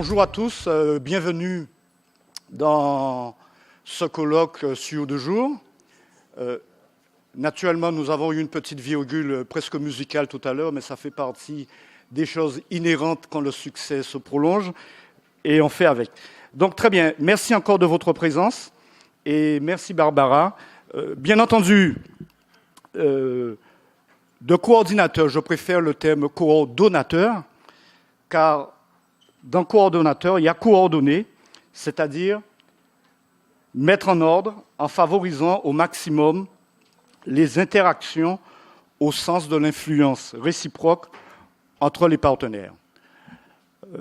Bonjour à tous, bienvenue dans ce colloque sur 2 jours. Naturellement, nous avons eu une petite virgule presque musicale tout à l'heure, mais ça fait partie des choses inhérentes quand le succès se prolonge, et on fait avec. Donc très bien, merci encore de votre présence, et merci Barbara. Bien entendu, de coordinateur, je préfère le terme coordonnateur, car dans coordonnateur, il y a coordonner, c'est-à-dire mettre en ordre en favorisant au maximum les interactions au sens de l'influence réciproque entre les partenaires.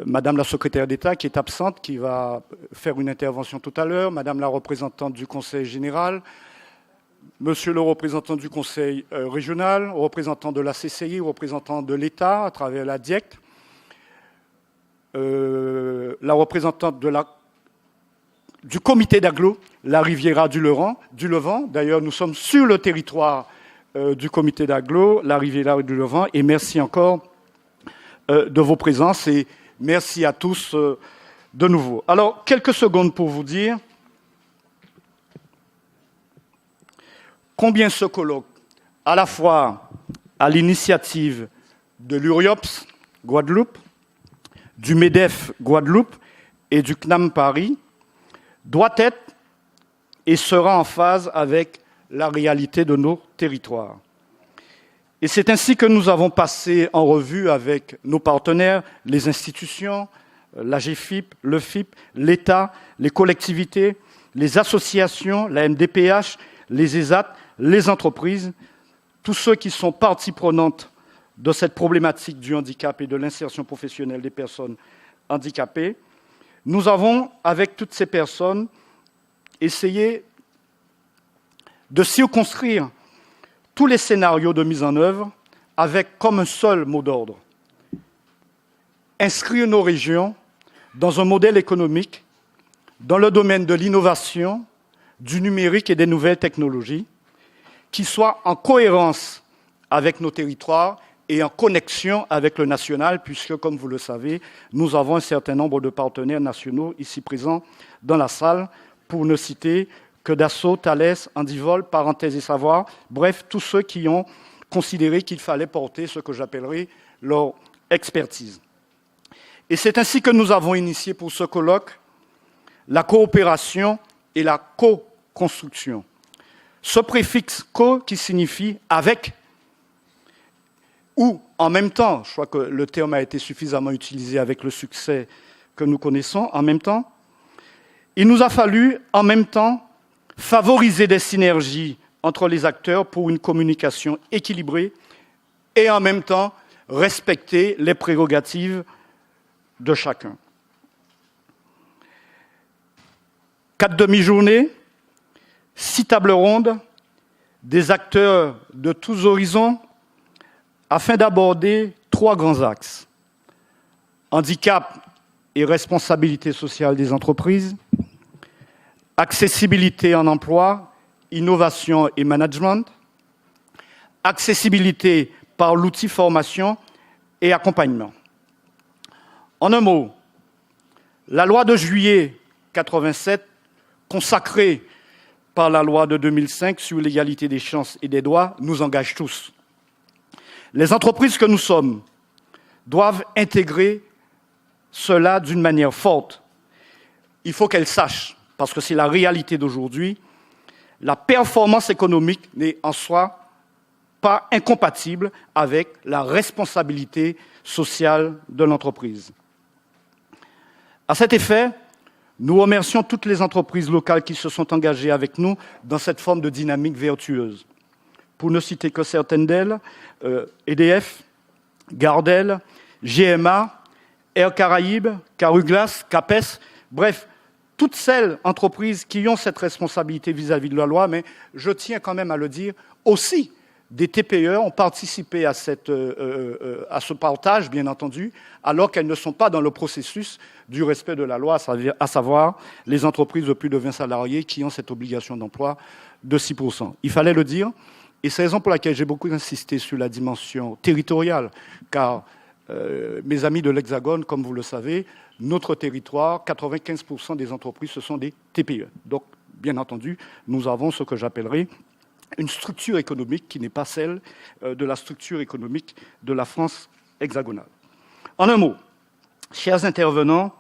Madame la secrétaire d'État qui est absente, qui va faire une intervention tout à l'heure, Madame la représentante du Conseil général, Monsieur le représentant du Conseil régional, représentant de la CCI, représentant de l'État à travers la DIEC, la représentante du comité d'agglo, la Riviera du Levant. D'ailleurs, nous sommes sur le territoire du comité d'agglo, la Riviera du Levant, et merci encore de vos présences et merci à tous de nouveau. Alors, quelques secondes pour vous dire combien ce colloque, à la fois à l'initiative de l'URIOPS Guadeloupe, du MEDEF Guadeloupe et du CNAM Paris, doit être et sera en phase avec la réalité de nos territoires. Et c'est ainsi que nous avons passé en revue avec nos partenaires, les institutions, l'AGFIP, le FIP, l'État, les collectivités, les associations, la MDPH, les ESAT, les entreprises, tous ceux qui sont partie prenante de cette problématique du handicap et de l'insertion professionnelle des personnes handicapées. Nous avons, avec toutes ces personnes, essayé de circonscrire tous les scénarios de mise en œuvre avec comme un seul mot d'ordre: inscrire nos régions dans un modèle économique dans le domaine de l'innovation, du numérique et des nouvelles technologies, qui soit en cohérence avec nos territoires et en connexion avec le national, puisque, comme vous le savez, nous avons un certain nombre de partenaires nationaux ici présents dans la salle, pour ne citer que Dassault, Thales, Andivol, Parenthèse et Savoir, bref, tous ceux qui ont considéré qu'il fallait porter ce que j'appellerais leur expertise. Et c'est ainsi que nous avons initié pour ce colloque la coopération et la co-construction. Ce préfixe « co » qui signifie « avec » ou « en même temps », je crois que le terme a été suffisamment utilisé avec le succès que nous connaissons, en même temps, il nous a fallu en même temps favoriser des synergies entre les acteurs pour une communication équilibrée et en même temps respecter les prérogatives de chacun. 4 demi-journées, 6 tables rondes, des acteurs de tous horizons, afin d'aborder 3 grands axes: handicap et responsabilité sociale des entreprises, accessibilité en emploi, innovation et management, accessibilité par l'outil formation et accompagnement. En un mot, la loi de juillet 87, consacrée par la loi de 2005 sur l'égalité des chances et des droits, nous engage tous. Les entreprises que nous sommes doivent intégrer cela d'une manière forte. Il faut qu'elles sachent, parce que c'est la réalité d'aujourd'hui, la performance économique n'est en soi pas incompatible avec la responsabilité sociale de l'entreprise. À cet effet, nous remercions toutes les entreprises locales qui se sont engagées avec nous dans cette forme de dynamique vertueuse. Pour ne citer que certaines d'elles, EDF, Gardel, GMA, Air Caraïbes, Caruglas, CAPES, bref, toutes celles entreprises qui ont cette responsabilité vis-à-vis de la loi, mais je tiens quand même à le dire, aussi des TPE ont participé à ce partage, bien entendu, alors qu'elles ne sont pas dans le processus du respect de la loi, à savoir les entreprises de plus de 20 salariés qui ont cette obligation d'emploi de 6%. Il fallait le dire, et c'est la raison pour laquelle j'ai beaucoup insisté sur la dimension territoriale, car mes amis de l'Hexagone, comme vous le savez, notre territoire, 95% des entreprises, ce sont des TPE. Donc, bien entendu, nous avons ce que j'appellerais une structure économique qui n'est pas celle de la structure économique de la France hexagonale. En un mot, chers intervenants,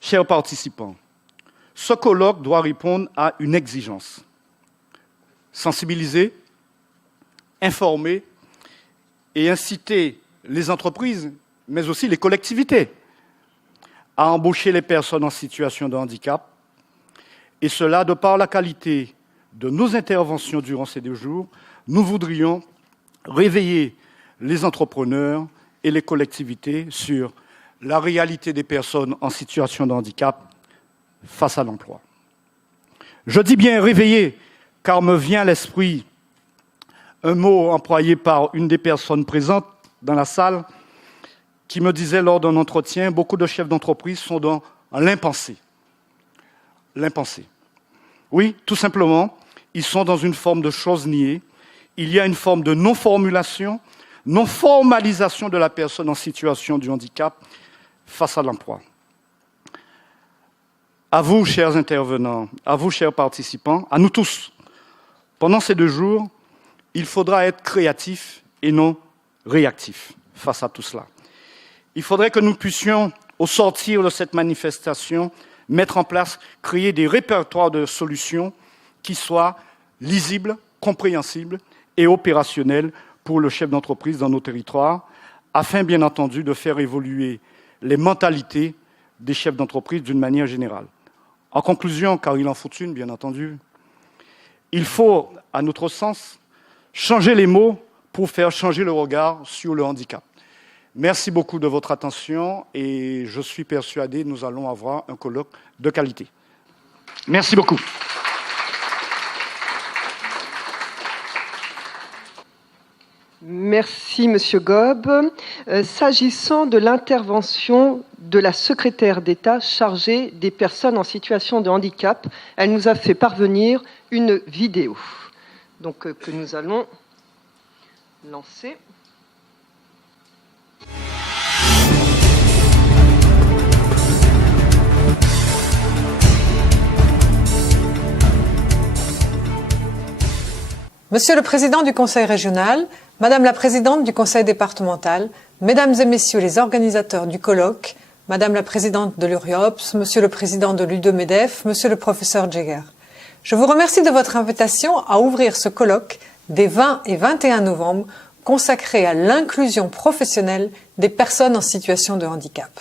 chers participants, ce colloque doit répondre à une exigence. Sensibiliser, informer et inciter les entreprises, mais aussi les collectivités, à embaucher les personnes en situation de handicap, et cela de par la qualité de nos interventions durant ces 2 jours, nous voudrions réveiller les entrepreneurs et les collectivités sur la réalité des personnes en situation de handicap face à l'emploi. Je dis bien réveiller, car me vient à l'esprit un mot employé par une des personnes présentes dans la salle qui me disait lors d'un entretien, beaucoup de chefs d'entreprise sont dans l'impensé. L'impensé. Oui, tout simplement, ils sont dans une forme de chose niée. Il y a une forme de non-formulation, non-formalisation de la personne en situation de handicap face à l'emploi. À vous, chers intervenants, à vous, chers participants, à nous tous, pendant ces 2 jours, il faudra être créatif et non réactif face à tout cela. Il faudrait que nous puissions, au sortir de cette manifestation, mettre en place, créer des répertoires de solutions qui soient lisibles, compréhensibles et opérationnels pour le chef d'entreprise dans nos territoires, afin, bien entendu, de faire évoluer les mentalités des chefs d'entreprise d'une manière générale. En conclusion, car il en faut une, bien entendu, il faut, à notre sens, changer les mots pour faire changer le regard sur le handicap. Merci beaucoup de votre attention et je suis persuadé que nous allons avoir un colloque de qualité. Merci beaucoup. Merci, Monsieur Gob. S'agissant de l'intervention de la secrétaire d'État chargée des personnes en situation de handicap, elle nous a fait parvenir une vidéo que nous allons lancer. Monsieur le Président du Conseil régional, Madame la Présidente du Conseil départemental, Mesdames et Messieurs les organisateurs du colloque, Madame la Présidente de l'URIOPS, Monsieur le Président de l'UDEMEDEF, Monsieur le Professeur Djeguer. Je vous remercie de votre invitation à ouvrir ce colloque des 20 et 21 novembre consacré à l'inclusion professionnelle des personnes en situation de handicap.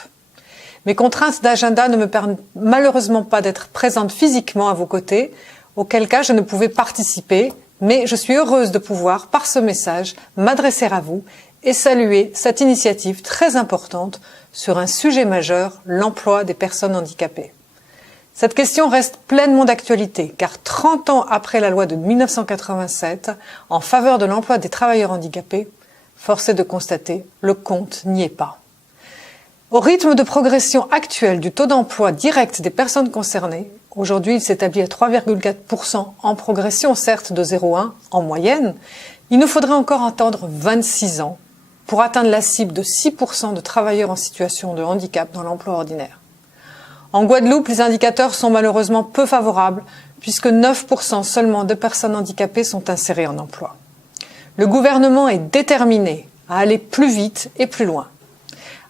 Mes contraintes d'agenda ne me permettent malheureusement pas d'être présente physiquement à vos côtés, auquel cas je ne pouvais participer, mais je suis heureuse de pouvoir, par ce message, m'adresser à vous et saluer cette initiative très importante sur un sujet majeur, l'emploi des personnes handicapées. Cette question reste pleinement d'actualité, car 30 ans après la loi de 1987, en faveur de l'emploi des travailleurs handicapés, force est de constater, le compte n'y est pas. Au rythme de progression actuel du taux d'emploi direct des personnes concernées, aujourd'hui il s'établit à 3,4% en progression, certes de 0,1 en moyenne, il nous faudrait encore attendre 26 ans pour atteindre la cible de 6% de travailleurs en situation de handicap dans l'emploi ordinaire. En Guadeloupe, les indicateurs sont malheureusement peu favorables puisque 9% seulement de personnes handicapées sont insérées en emploi. Le gouvernement est déterminé à aller plus vite et plus loin.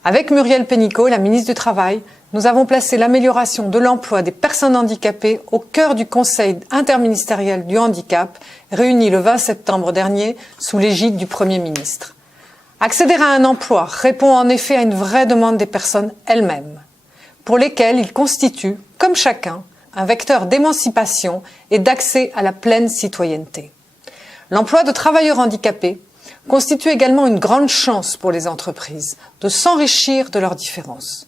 Avec Muriel Pénicaud, la ministre du Travail, nous avons placé l'amélioration de l'emploi des personnes handicapées au cœur du Conseil interministériel du handicap, réuni le 20 septembre dernier sous l'égide du Premier ministre. Accéder à un emploi répond en effet à une vraie demande des personnes elles-mêmes, pour lesquelles il constitue, comme chacun, un vecteur d'émancipation et d'accès à la pleine citoyenneté. L'emploi de travailleurs handicapés constitue également une grande chance pour les entreprises de s'enrichir de leurs différences.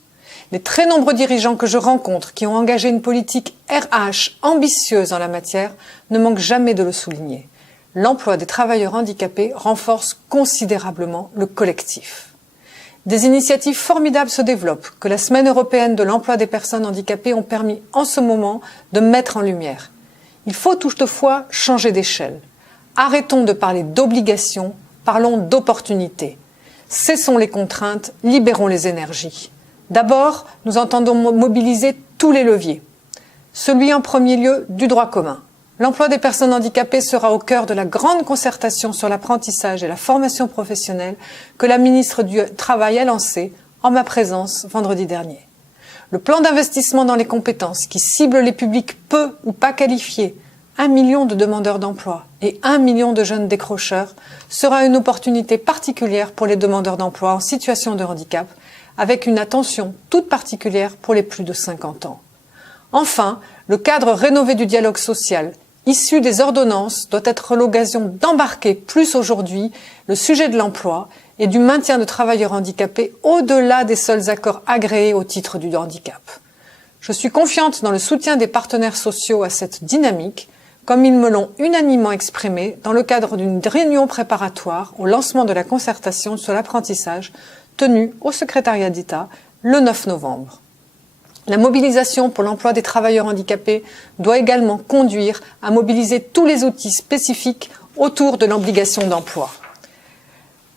Les très nombreux dirigeants que je rencontre qui ont engagé une politique RH ambitieuse en la matière ne manquent jamais de le souligner. L'emploi des travailleurs handicapés renforce considérablement le collectif. Des initiatives formidables se développent que la Semaine européenne de l'emploi des personnes handicapées ont permis en ce moment de mettre en lumière. Il faut toutefois changer d'échelle. Arrêtons de parler d'obligations, parlons d'opportunités. Cessons les contraintes, libérons les énergies. D'abord, nous entendons mobiliser tous les leviers. Celui en premier lieu du droit commun. L'emploi des personnes handicapées sera au cœur de la grande concertation sur l'apprentissage et la formation professionnelle que la ministre du Travail a lancée en ma présence vendredi dernier. Le plan d'investissement dans les compétences qui cible les publics peu ou pas qualifiés, 1 million de demandeurs d'emploi et 1 million de jeunes décrocheurs, sera une opportunité particulière pour les demandeurs d'emploi en situation de handicap, avec une attention toute particulière pour les plus de 50 ans. Enfin, le cadre rénové du dialogue social, issu des ordonnances, doit être l'occasion d'embarquer plus aujourd'hui le sujet de l'emploi et du maintien de travailleurs handicapés au-delà des seuls accords agréés au titre du handicap. Je suis confiante dans le soutien des partenaires sociaux à cette dynamique, comme ils me l'ont unanimement exprimé dans le cadre d'une réunion préparatoire au lancement de la concertation sur l'apprentissage tenue au secrétariat d'État le 9 novembre. La mobilisation pour l'emploi des travailleurs handicapés doit également conduire à mobiliser tous les outils spécifiques autour de l'obligation d'emploi.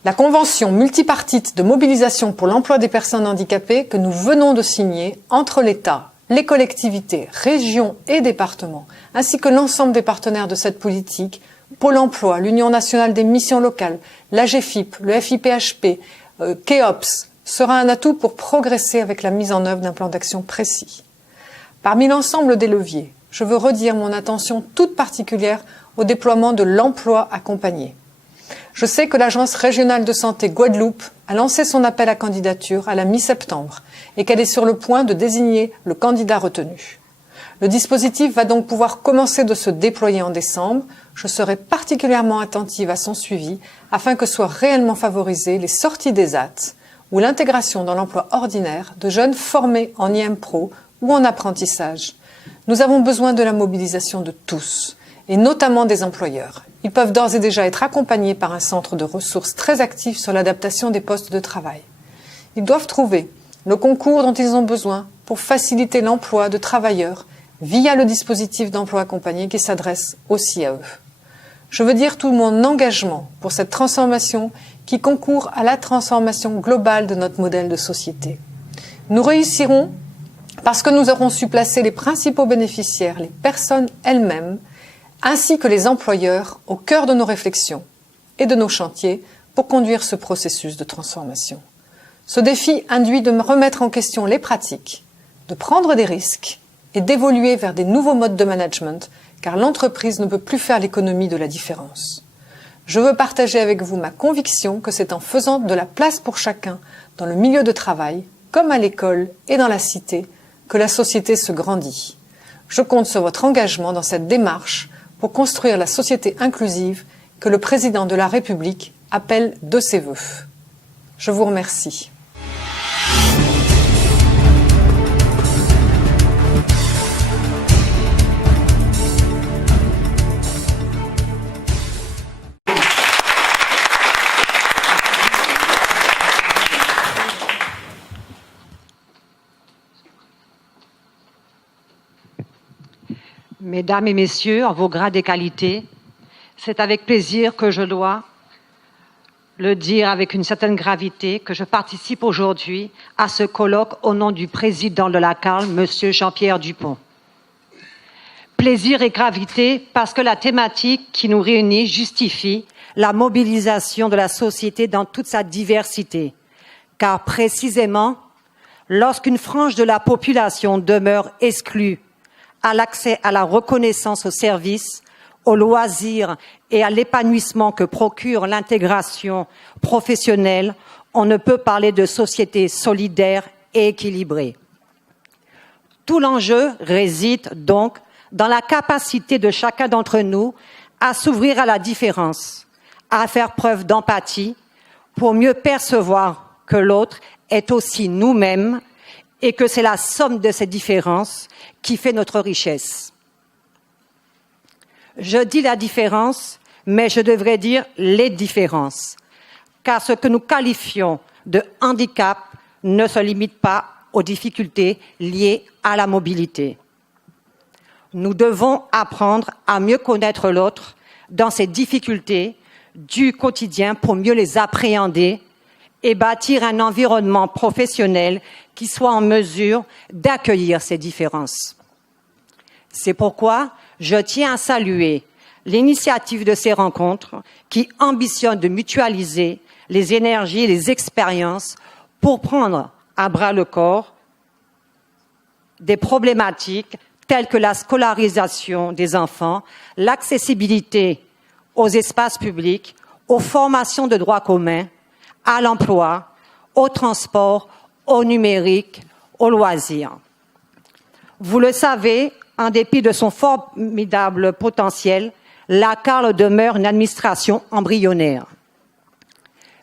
La convention multipartite de mobilisation pour l'emploi des personnes handicapées que nous venons de signer entre l'État, les collectivités, régions et départements, ainsi que l'ensemble des partenaires de cette politique, Pôle emploi, l'Union nationale des missions locales, l'AGFIP, le FIPHP, KEOPS, sera un atout pour progresser avec la mise en œuvre d'un plan d'action précis. Parmi l'ensemble des leviers, je veux redire mon attention toute particulière au déploiement de l'emploi accompagné. Je sais que l'Agence régionale de santé Guadeloupe a lancé son appel à candidature à la mi-septembre et qu'elle est sur le point de désigner le candidat retenu. Le dispositif va donc pouvoir commencer de se déployer en décembre. Je serai particulièrement attentive à son suivi afin que soient réellement favorisées les sorties des AT ou l'intégration dans l'emploi ordinaire de jeunes formés en IM-Pro ou en apprentissage. Nous avons besoin de la mobilisation de tous, et notamment des employeurs. Ils peuvent d'ores et déjà être accompagnés par un centre de ressources très actif sur l'adaptation des postes de travail. Ils doivent trouver le concours dont ils ont besoin pour faciliter l'emploi de travailleurs via le dispositif d'emploi accompagné qui s'adresse aussi à eux. Je veux dire tout mon engagement pour cette transformation qui concourt à la transformation globale de notre modèle de société. Nous réussirons parce que nous aurons su placer les principaux bénéficiaires, les personnes elles-mêmes, ainsi que les employeurs au cœur de nos réflexions et de nos chantiers pour conduire ce processus de transformation. Ce défi induit de remettre en question les pratiques, de prendre des risques et d'évoluer vers des nouveaux modes de management, car l'entreprise ne peut plus faire l'économie de la différence. Je veux partager avec vous ma conviction que c'est en faisant de la place pour chacun dans le milieu de travail, comme à l'école et dans la cité, que la société se grandit. Je compte sur votre engagement dans cette démarche pour construire la société inclusive que le président de la République appelle de ses vœux. Je vous remercie. Mesdames et messieurs, en vos grades et qualités, c'est avec plaisir que je dois le dire avec une certaine gravité que je participe aujourd'hui à ce colloque au nom du président de la CAL, Monsieur Jean-Pierre Dupont. Plaisir et gravité parce que la thématique qui nous réunit justifie la mobilisation de la société dans toute sa diversité, car précisément, lorsqu'une frange de la population demeure exclue à l'accès à la reconnaissance aux services, aux loisirs et à l'épanouissement que procure l'intégration professionnelle, on ne peut parler de société solidaire et équilibrée. Tout l'enjeu réside donc dans la capacité de chacun d'entre nous à s'ouvrir à la différence, à faire preuve d'empathie pour mieux percevoir que l'autre est aussi nous-mêmes et que c'est la somme de ces différences qui fait notre richesse. Je dis la différence, mais je devrais dire les différences, car ce que nous qualifions de handicap ne se limite pas aux difficultés liées à la mobilité. Nous devons apprendre à mieux connaître l'autre dans ses difficultés du quotidien pour mieux les appréhender et bâtir un environnement professionnel qui soit en mesure d'accueillir ces différences. C'est pourquoi je tiens à saluer l'initiative de ces rencontres qui ambitionnent de mutualiser les énergies et les expériences pour prendre à bras le corps des problématiques telles que la scolarisation des enfants, l'accessibilité aux espaces publics, aux formations de droit commun, à l'emploi, au transport, au numérique, aux loisirs. Vous le savez, en dépit de son formidable potentiel, la CARL demeure une administration embryonnaire.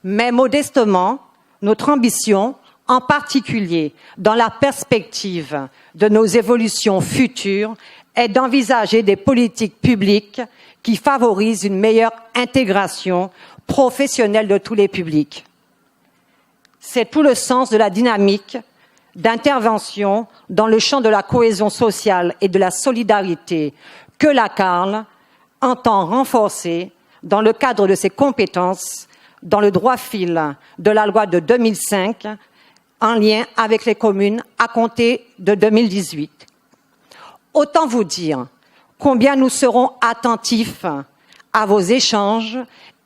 Mais modestement, notre ambition, en particulier dans la perspective de nos évolutions futures, est d'envisager des politiques publiques qui favorisent une meilleure intégration professionnelle de tous les publics. C'est tout le sens de la dynamique d'intervention dans le champ de la cohésion sociale et de la solidarité que la CARL entend renforcer dans le cadre de ses compétences dans le droit fil de la loi de 2005 en lien avec les communes à compter de 2018. Autant vous dire combien nous serons attentifs à vos échanges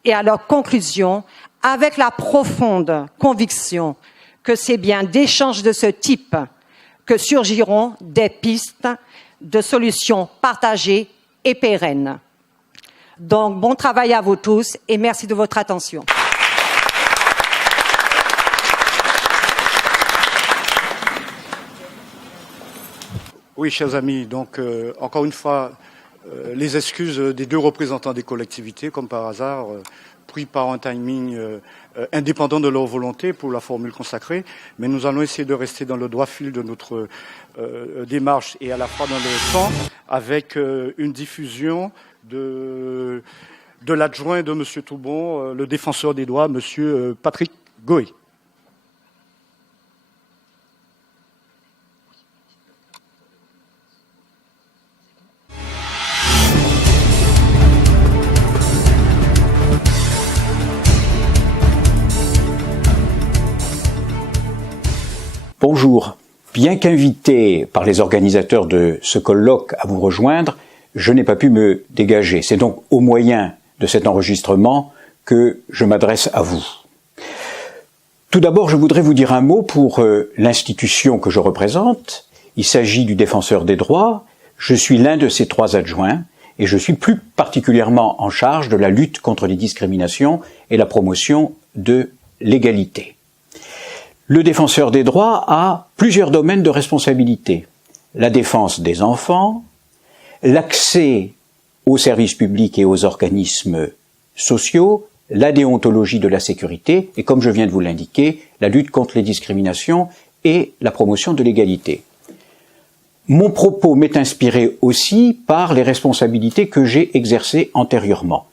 et à leurs conclusions avec la profonde conviction que c'est bien d'échanges de ce type que surgiront des pistes de solutions partagées et pérennes. Donc, bon travail à vous tous et merci de votre attention. Oui, chers amis, donc encore une fois, les excuses des deux représentants des collectivités, comme par hasard, pris par un timing indépendant de leur volonté pour la formule consacrée, mais nous allons essayer de rester dans le droit fil de notre démarche et à la fois dans le temps, avec une diffusion de l'adjoint de M. Toubon, le défenseur des droits, M. Patrick Goé. Bonjour. Bien qu'invité par les organisateurs de ce colloque à vous rejoindre, je n'ai pas pu me dégager. C'est donc au moyen de cet enregistrement que je m'adresse à vous. Tout d'abord, je voudrais vous dire un mot pour l'institution que je représente. Il s'agit du Défenseur des droits. Je suis l'un de ses 3 adjoints et je suis plus particulièrement en charge de la lutte contre les discriminations et la promotion de l'égalité. Le Défenseur des droits a plusieurs domaines de responsabilité. La défense des enfants, l'accès aux services publics et aux organismes sociaux, la déontologie de la sécurité et, comme je viens de vous l'indiquer, la lutte contre les discriminations et la promotion de l'égalité. Mon propos m'est inspiré aussi par les responsabilités que j'ai exercées antérieurement.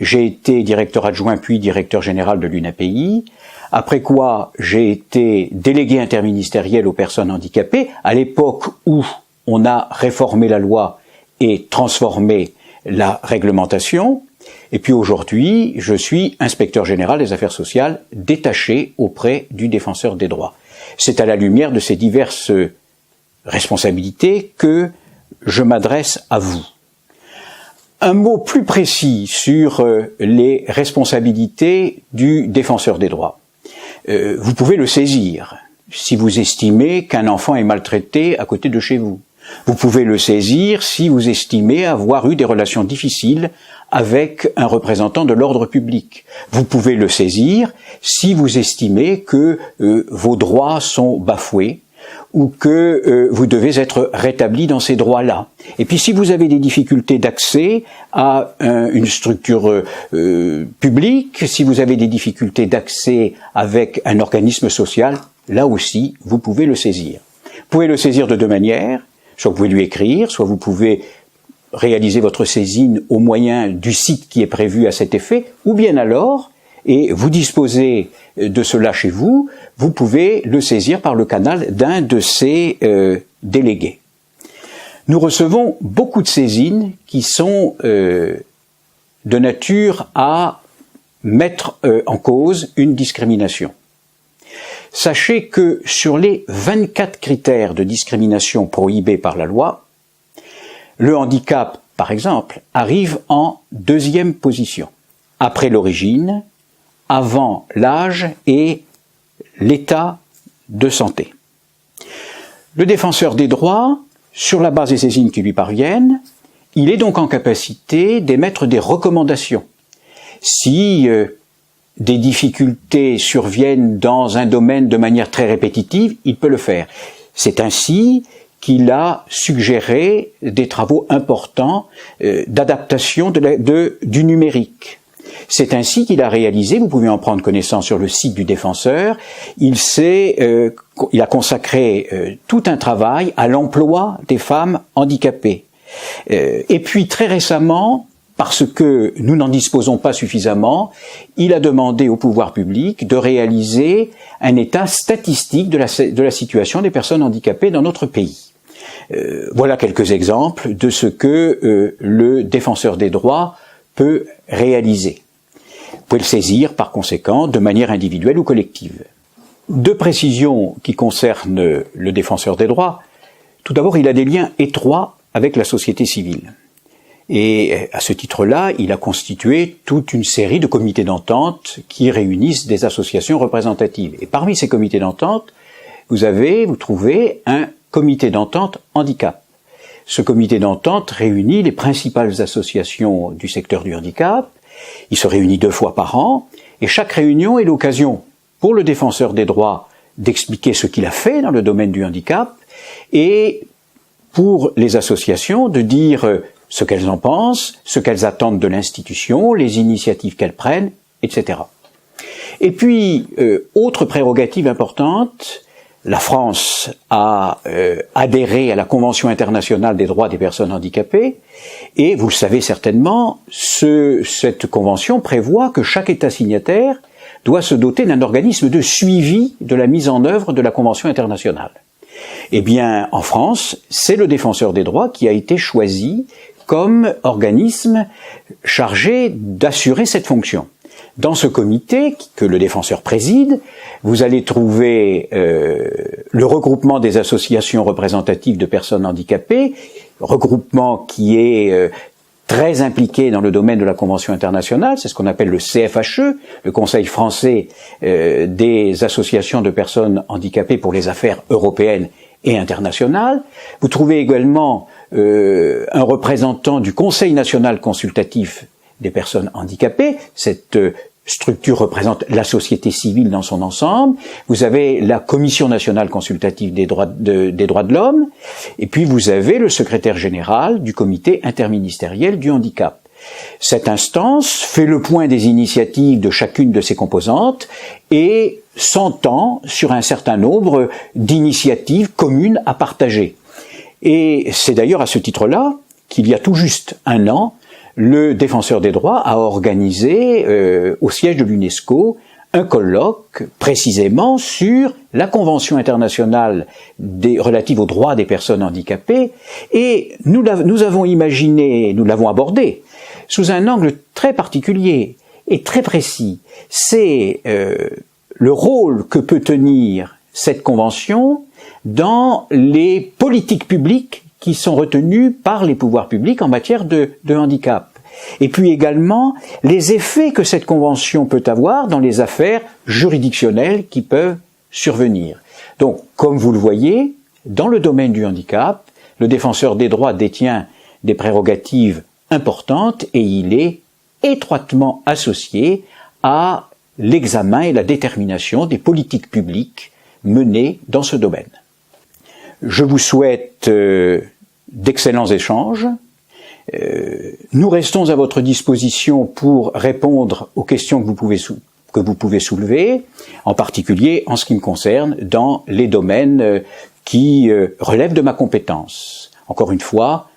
J'ai été directeur adjoint puis directeur général de l'UNAPI, après quoi j'ai été délégué interministériel aux personnes handicapées, à l'époque où on a réformé la loi et transformé la réglementation, et puis aujourd'hui je suis inspecteur général des affaires sociales détaché auprès du Défenseur des droits. C'est à la lumière de ces diverses responsabilités que je m'adresse à vous. Un mot plus précis sur les responsabilités du Défenseur des droits. Vous pouvez le saisir si vous estimez qu'un enfant est maltraité à côté de chez vous. Vous pouvez le saisir si vous estimez avoir eu des relations difficiles avec un représentant de l'ordre public. Vous pouvez le saisir si vous estimez que vos droits sont bafoués ou que vous devez être rétabli dans ces droits-là. Et puis si vous avez des difficultés d'accès à une structure publique, si vous avez des difficultés d'accès avec un organisme social, là aussi, vous pouvez le saisir. Vous pouvez le saisir de 2 manières. Soit vous pouvez lui écrire, soit vous pouvez réaliser votre saisine au moyen du site qui est prévu à cet effet, ou bien alors, et vous disposez de cela chez vous, vous pouvez le saisir par le canal d'un de ces délégués. Nous recevons beaucoup de saisines qui sont de nature à mettre en cause une discrimination. sachez que sur les 24 critères de discrimination prohibés par la loi, le handicap, par exemple, arrive en 2e position, après l'origine, avant l'âge et l'état de santé. Le défenseur des droits, sur la base des saisines qui lui parviennent, il est donc en capacité d'émettre des recommandations. Si des difficultés surviennent dans un domaine de manière très répétitive, il peut le faire. C'est ainsi qu'il a suggéré des travaux importants d'adaptation du numérique. C'est ainsi qu'il a réalisé, vous pouvez en prendre connaissance sur le site du défenseur, il a consacré tout un travail à l'emploi des femmes handicapées. Et puis très récemment, parce que nous n'en disposons pas suffisamment, il a demandé au pouvoir public de réaliser un état statistique de la situation des personnes handicapées dans notre pays. Voilà quelques exemples de ce que le défenseur des droits peut réaliser. Vous pouvez le saisir par conséquent de manière individuelle ou collective. 2 précisions qui concernent le défenseur des droits. Tout d'abord, il a des liens étroits avec la société civile. Et à ce titre-là, il a constitué toute une série de comités d'entente qui réunissent des associations représentatives. Et parmi ces comités d'entente, vous trouvez un comité d'entente handicap. Ce comité d'entente réunit les principales associations du secteur du handicap. Il se réunit 2 fois par an et chaque réunion est l'occasion pour le défenseur des droits d'expliquer ce qu'il a fait dans le domaine du handicap et pour les associations de dire ce qu'elles en pensent, ce qu'elles attendent de l'institution, les initiatives qu'elles prennent, etc. Et puis, autre prérogative importante, la France a adhéré à la Convention internationale des droits des personnes handicapées et vous le savez certainement, cette convention prévoit que chaque État signataire doit se doter d'un organisme de suivi de la mise en œuvre de la Convention internationale. Eh bien, en France, c'est le défenseur des droits qui a été choisi comme organisme chargé d'assurer cette fonction. Dans ce comité que le défenseur préside, vous allez trouver le regroupement des associations représentatives de personnes handicapées, regroupement qui est très impliqué dans le domaine de la Convention internationale, c'est ce qu'on appelle le CFHE, le Conseil français des associations de personnes handicapées pour les affaires européennes et internationales. Vous trouvez également un représentant du Conseil national consultatif des personnes handicapées. Cette structure représente la société civile dans son ensemble. Vous avez la Commission nationale consultative des droits de l'homme. Et puis vous avez le secrétaire général du comité interministériel du handicap. Cette instance fait le point des initiatives de chacune de ses composantes et s'entend sur un certain nombre d'initiatives communes à partager. Et c'est d'ailleurs à ce titre-là qu'il y a tout juste 1 an, le défenseur des droits a organisé au siège de l'UNESCO un colloque précisément sur la Convention internationale relative aux droits des personnes handicapées et nous avons imaginé, nous l'avons abordé sous un angle très particulier et très précis. C'est le rôle que peut tenir cette convention dans les politiques publiques qui sont retenues par les pouvoirs publics en matière de handicap. Et puis également les effets que cette convention peut avoir dans les affaires juridictionnelles qui peuvent survenir. Donc, comme vous le voyez, dans le domaine du handicap, le défenseur des droits détient des prérogatives importantes et il est étroitement associé à l'examen et la détermination des politiques publiques menées dans ce domaine. Je vous souhaite d'excellents échanges. Nous restons à votre disposition pour répondre aux questions que vous pouvez soulever, en particulier en ce qui me concerne, dans les domaines qui relèvent de ma compétence. Encore une fois,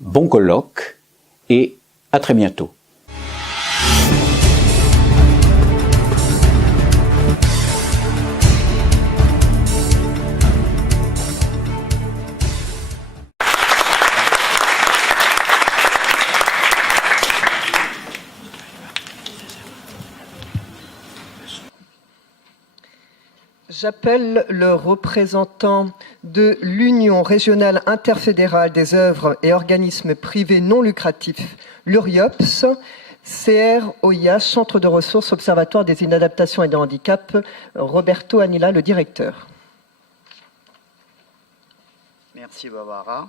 bon colloque et à très bientôt. J'appelle le représentant de l'Union régionale interfédérale des œuvres et organismes privés non lucratifs, l'URIOPS, CR-OIH, Centre de ressources, Observatoire des inadaptations et des handicaps, Roberto Anila, le directeur. Merci Barbara.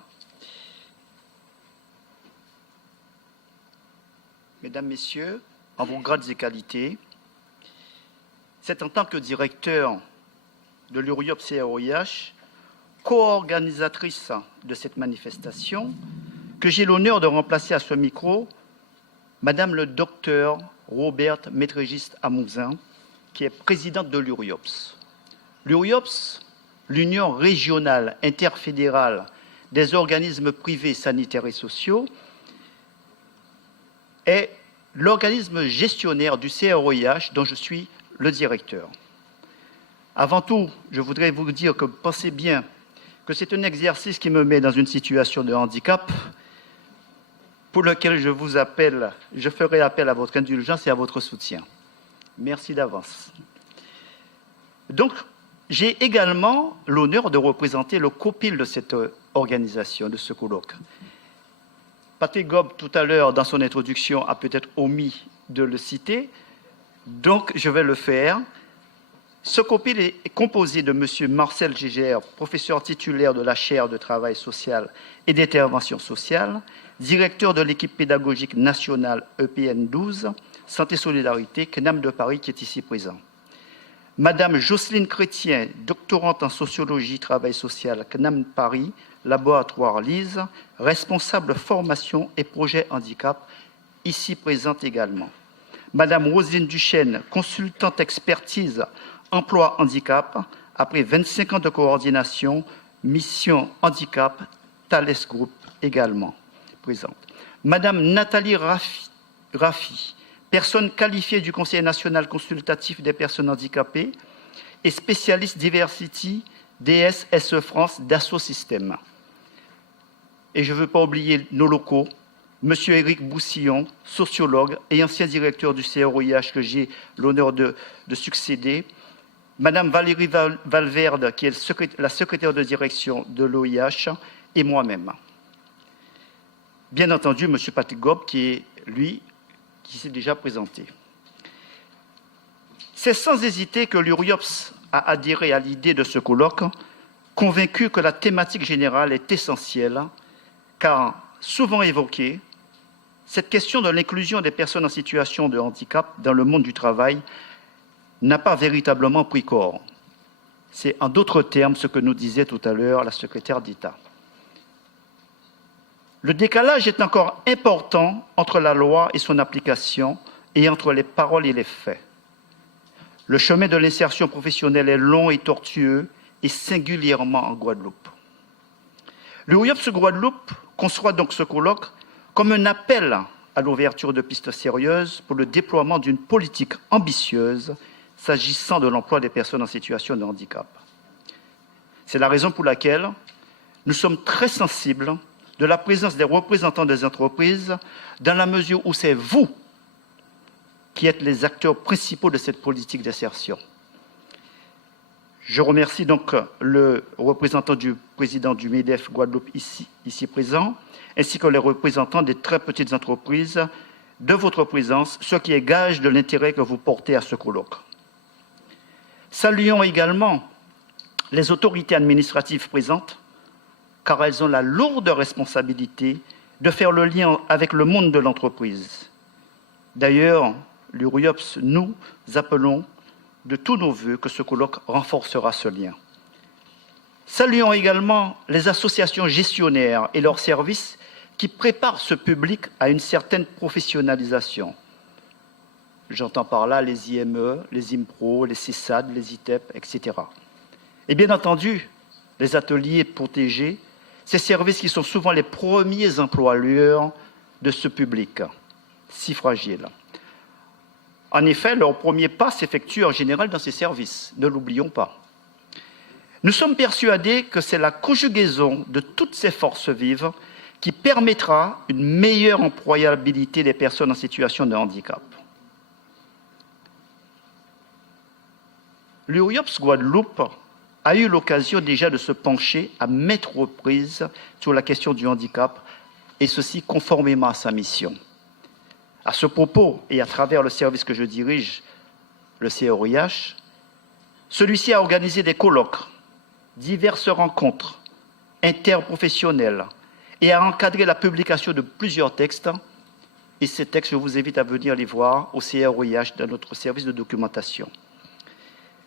Mesdames, Messieurs, en vos grades et qualités, c'est en tant que directeur de l'URIOPS CR-OIH, co-organisatrice de cette manifestation, que j'ai l'honneur de remplacer à ce micro Madame le docteur Roberte Métrégiste Amouzin, qui est présidente de l'URIOPS. L'URIOPS, l'Union régionale interfédérale des organismes privés sanitaires et sociaux, est l'organisme gestionnaire du CR-OIH dont je suis le directeur. Avant tout, je voudrais vous dire que pensez bien que c'est un exercice qui me met dans une situation de handicap pour lequel je ferai appel à votre indulgence et à votre soutien. Merci d'avance. Donc, j'ai également l'honneur de représenter le copil de cette organisation, de ce colloque. Patrick Gob, tout à l'heure, dans son introduction, a peut-être omis de le citer, donc je vais le faire. Ce copil est composé de M. Marcel Gégère, professeur titulaire de la chaire de travail social et d'intervention sociale, directeur de l'équipe pédagogique nationale EPN 12, Santé Solidarité, CNAM de Paris, qui est ici présent. Madame Jocelyne Chrétien, doctorante en sociologie travail social, CNAM Paris, laboratoire LISE, responsable formation et projet handicap, ici présente également. Madame Roselyne Duchesne, consultante expertise emploi handicap, après 25 ans de coordination, mission handicap, Thales Group également présente. Madame Nathalie Raffi, personne qualifiée du Conseil national consultatif des personnes handicapées et spécialiste Diversity, DSSE France, Dassault Systèmes. Et je ne veux pas oublier nos locaux, Monsieur Éric Boussillon, sociologue et ancien directeur du CR-OIH que j'ai l'honneur de succéder, Madame Valérie Valverde, qui est la secrétaire de direction de l'OIH, et moi-même. Bien entendu, Monsieur Patrick Gob, qui s'est déjà présenté. C'est sans hésiter que l'URIOPS a adhéré à l'idée de ce colloque, convaincu que la thématique générale est essentielle, car souvent évoquée, cette question de l'inclusion des personnes en situation de handicap dans le monde du travail n'a pas véritablement pris corps. C'est en d'autres termes ce que nous disait tout à l'heure la secrétaire d'État. Le décalage est encore important entre la loi et son application et entre les paroles et les faits. Le chemin de l'insertion professionnelle est long et tortueux, et singulièrement en Guadeloupe. L'URIOPS Guadeloupe conçoit donc ce colloque comme un appel à l'ouverture de pistes sérieuses pour le déploiement d'une politique ambitieuse s'agissant de l'emploi des personnes en situation de handicap. C'est la raison pour laquelle nous sommes très sensibles de la présence des représentants des entreprises dans la mesure où c'est vous qui êtes les acteurs principaux de cette politique d'insertion. Je remercie donc le représentant du président du MEDEF Guadeloupe ici présent, ainsi que les représentants des très petites entreprises de votre présence, ce qui est gage de l'intérêt que vous portez à ce colloque. Saluons également les autorités administratives présentes, car elles ont la lourde responsabilité de faire le lien avec le monde de l'entreprise. D'ailleurs, l'URIOPS, nous appelons de tous nos voeux que ce colloque renforcera ce lien. Saluons également les associations gestionnaires et leurs services qui préparent ce public à une certaine professionnalisation. J'entends par là les IME, les IMPRO, les CISAD, les ITEP, etc. Et bien entendu, les ateliers protégés, ces services qui sont souvent les premiers employeurs de ce public si fragile. En effet, leur premier pas s'effectue en général dans ces services, ne l'oublions pas. Nous sommes persuadés que c'est la conjugaison de toutes ces forces vives qui permettra une meilleure employabilité des personnes en situation de handicap. L'URIOPS Guadeloupe a eu l'occasion déjà de se pencher à maintes reprises sur la question du handicap, et ceci conformément à sa mission. À ce propos, et à travers le service que je dirige, le CROIH, celui-ci a organisé des colloques, diverses rencontres interprofessionnelles, et a encadré la publication de plusieurs textes. Et ces textes, je vous invite à venir les voir au CROIH dans notre service de documentation.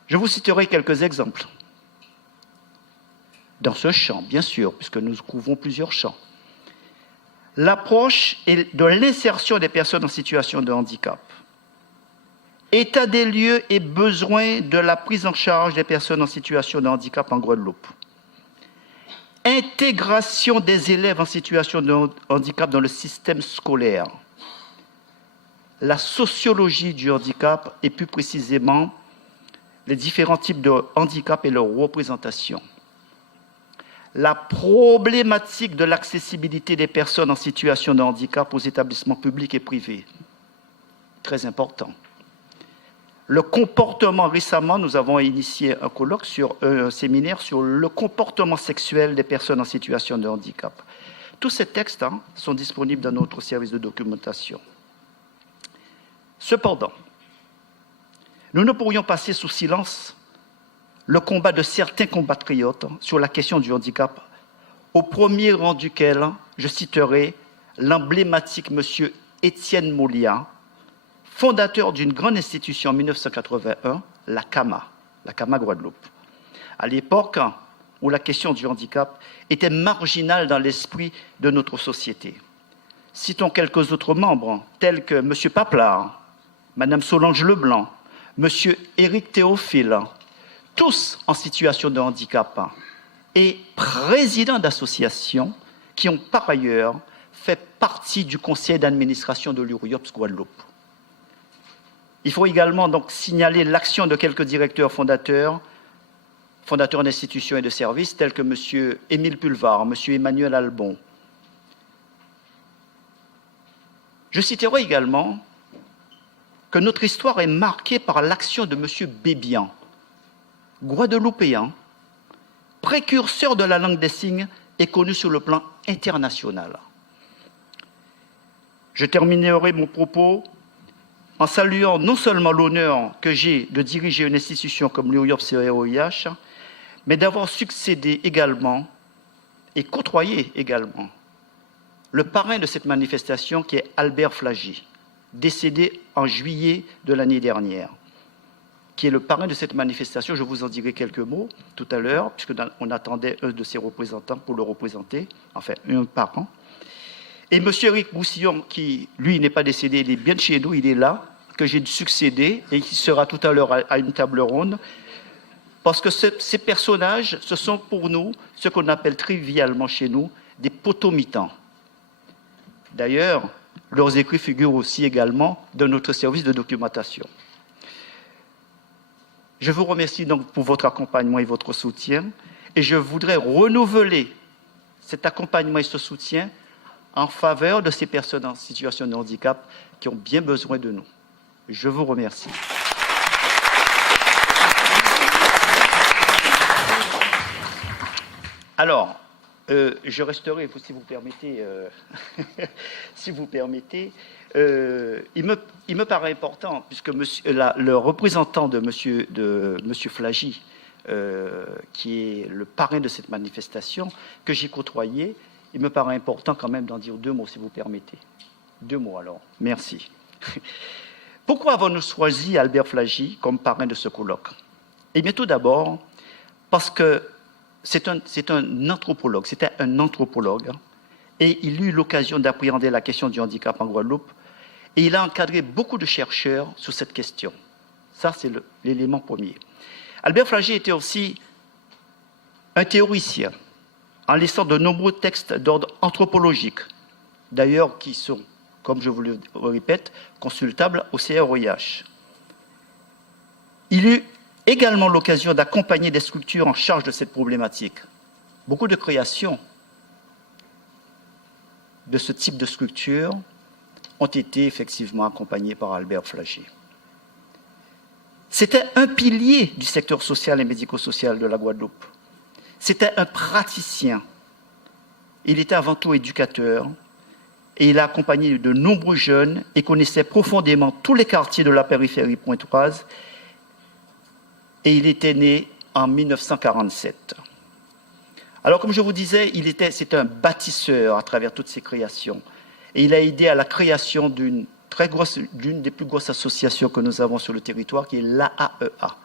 Je vous citerai quelques exemples. Dans ce champ, bien sûr, puisque nous couvrons plusieurs champs. L'approche de l'insertion des personnes en situation de handicap. État des lieux et besoins de la prise en charge des personnes en situation de handicap en Guadeloupe. Intégration des élèves en situation de handicap dans le système scolaire. La sociologie du handicap et plus précisément les différents types de handicap et leur représentation. La problématique de l'accessibilité des personnes en situation de handicap aux établissements publics et privés. Très important. Le comportement, récemment, nous avons initié un colloque un séminaire sur le comportement sexuel des personnes en situation de handicap. Tous ces textes sont disponibles dans notre service de documentation. Cependant, nous ne pourrions passer sous silence le combat de certains compatriotes sur la question du handicap, au premier rang duquel je citerai l'emblématique monsieur Étienne Molia, fondateur d'une grande institution en 1981, la CAMA Guadeloupe. À l'époque où la question du handicap était marginale dans l'esprit de notre société. Citons quelques autres membres, tels que M. Paplard, Mme Solange Leblanc, M. Éric Théophile, tous en situation de handicap et présidents d'associations qui ont par ailleurs fait partie du conseil d'administration de l'URIOPS Guadeloupe. Il faut également donc signaler l'action de quelques directeurs fondateurs d'institutions et de services tels que M. Émile Pulvar, M. Emmanuel Albon. Je citerai également que notre histoire est marquée par l'action de M. Bébian, guadeloupéen, précurseur de la langue des signes et connu sur le plan international. Je terminerai mon propos en saluant non seulement l'honneur que j'ai de diriger une institution comme l'URIOPS CROIH, mais d'avoir succédé également et côtoyé également le parrain de cette manifestation qui est Albert Flagy, décédé en juillet de l'année dernière, qui est le parrain de cette manifestation. Je vous en dirai quelques mots tout à l'heure, puisqu'on attendait un de ses représentants pour le représenter, enfin un parent. Et M. Éric Boussillon, qui, lui, n'est pas décédé, il est bien de chez nous, il est là, que j'ai succédé, et qui sera tout à l'heure à une table ronde, parce que ces personnages, ce sont pour nous ce qu'on appelle trivialement chez nous des potomitans. D'ailleurs, leurs écrits figurent aussi également dans notre service de documentation. Je vous remercie donc pour votre accompagnement et votre soutien, et je voudrais renouveler cet accompagnement et ce soutien en faveur de ces personnes en situation de handicap qui ont bien besoin de nous. Je vous remercie. Alors, je resterai, si vous permettez, si vous permettez. Il me paraît important, puisque le représentant de monsieur Flagy, qui est le parrain de cette manifestation, que j'ai côtoyé, il me paraît important quand même d'en dire deux mots, si vous permettez. Deux mots alors. Merci. Pourquoi avons-nous choisi Albert Flagy comme parrain de ce colloque? Eh bien, tout d'abord, parce que c'est un anthropologue, c'était un anthropologue, et il eut l'occasion d'appréhender la question du handicap en Guadeloupe, et il a encadré beaucoup de chercheurs sur cette question. Ça, c'est l'élément premier. Albert Flagy était aussi un théoricien, en laissant de nombreux textes d'ordre anthropologique, d'ailleurs qui sont, comme je vous le répète, consultables au CROIH. Il eut également l'occasion d'accompagner des structures en charge de cette problématique. Beaucoup de créations de ce type de structure ont été effectivement accompagnées par Albert Flagy. C'était un pilier du secteur social et médico-social de la Guadeloupe. C'était un praticien. Il était avant tout éducateur et il a accompagné de nombreux jeunes et connaissait profondément tous les quartiers de la périphérie pointoise. Et il était né en 1947. Alors, comme je vous disais, c'était un bâtisseur à travers toutes ses créations. Et il a aidé à la création d'une des plus grosses associations que nous avons sur le territoire, qui est l'AAEA.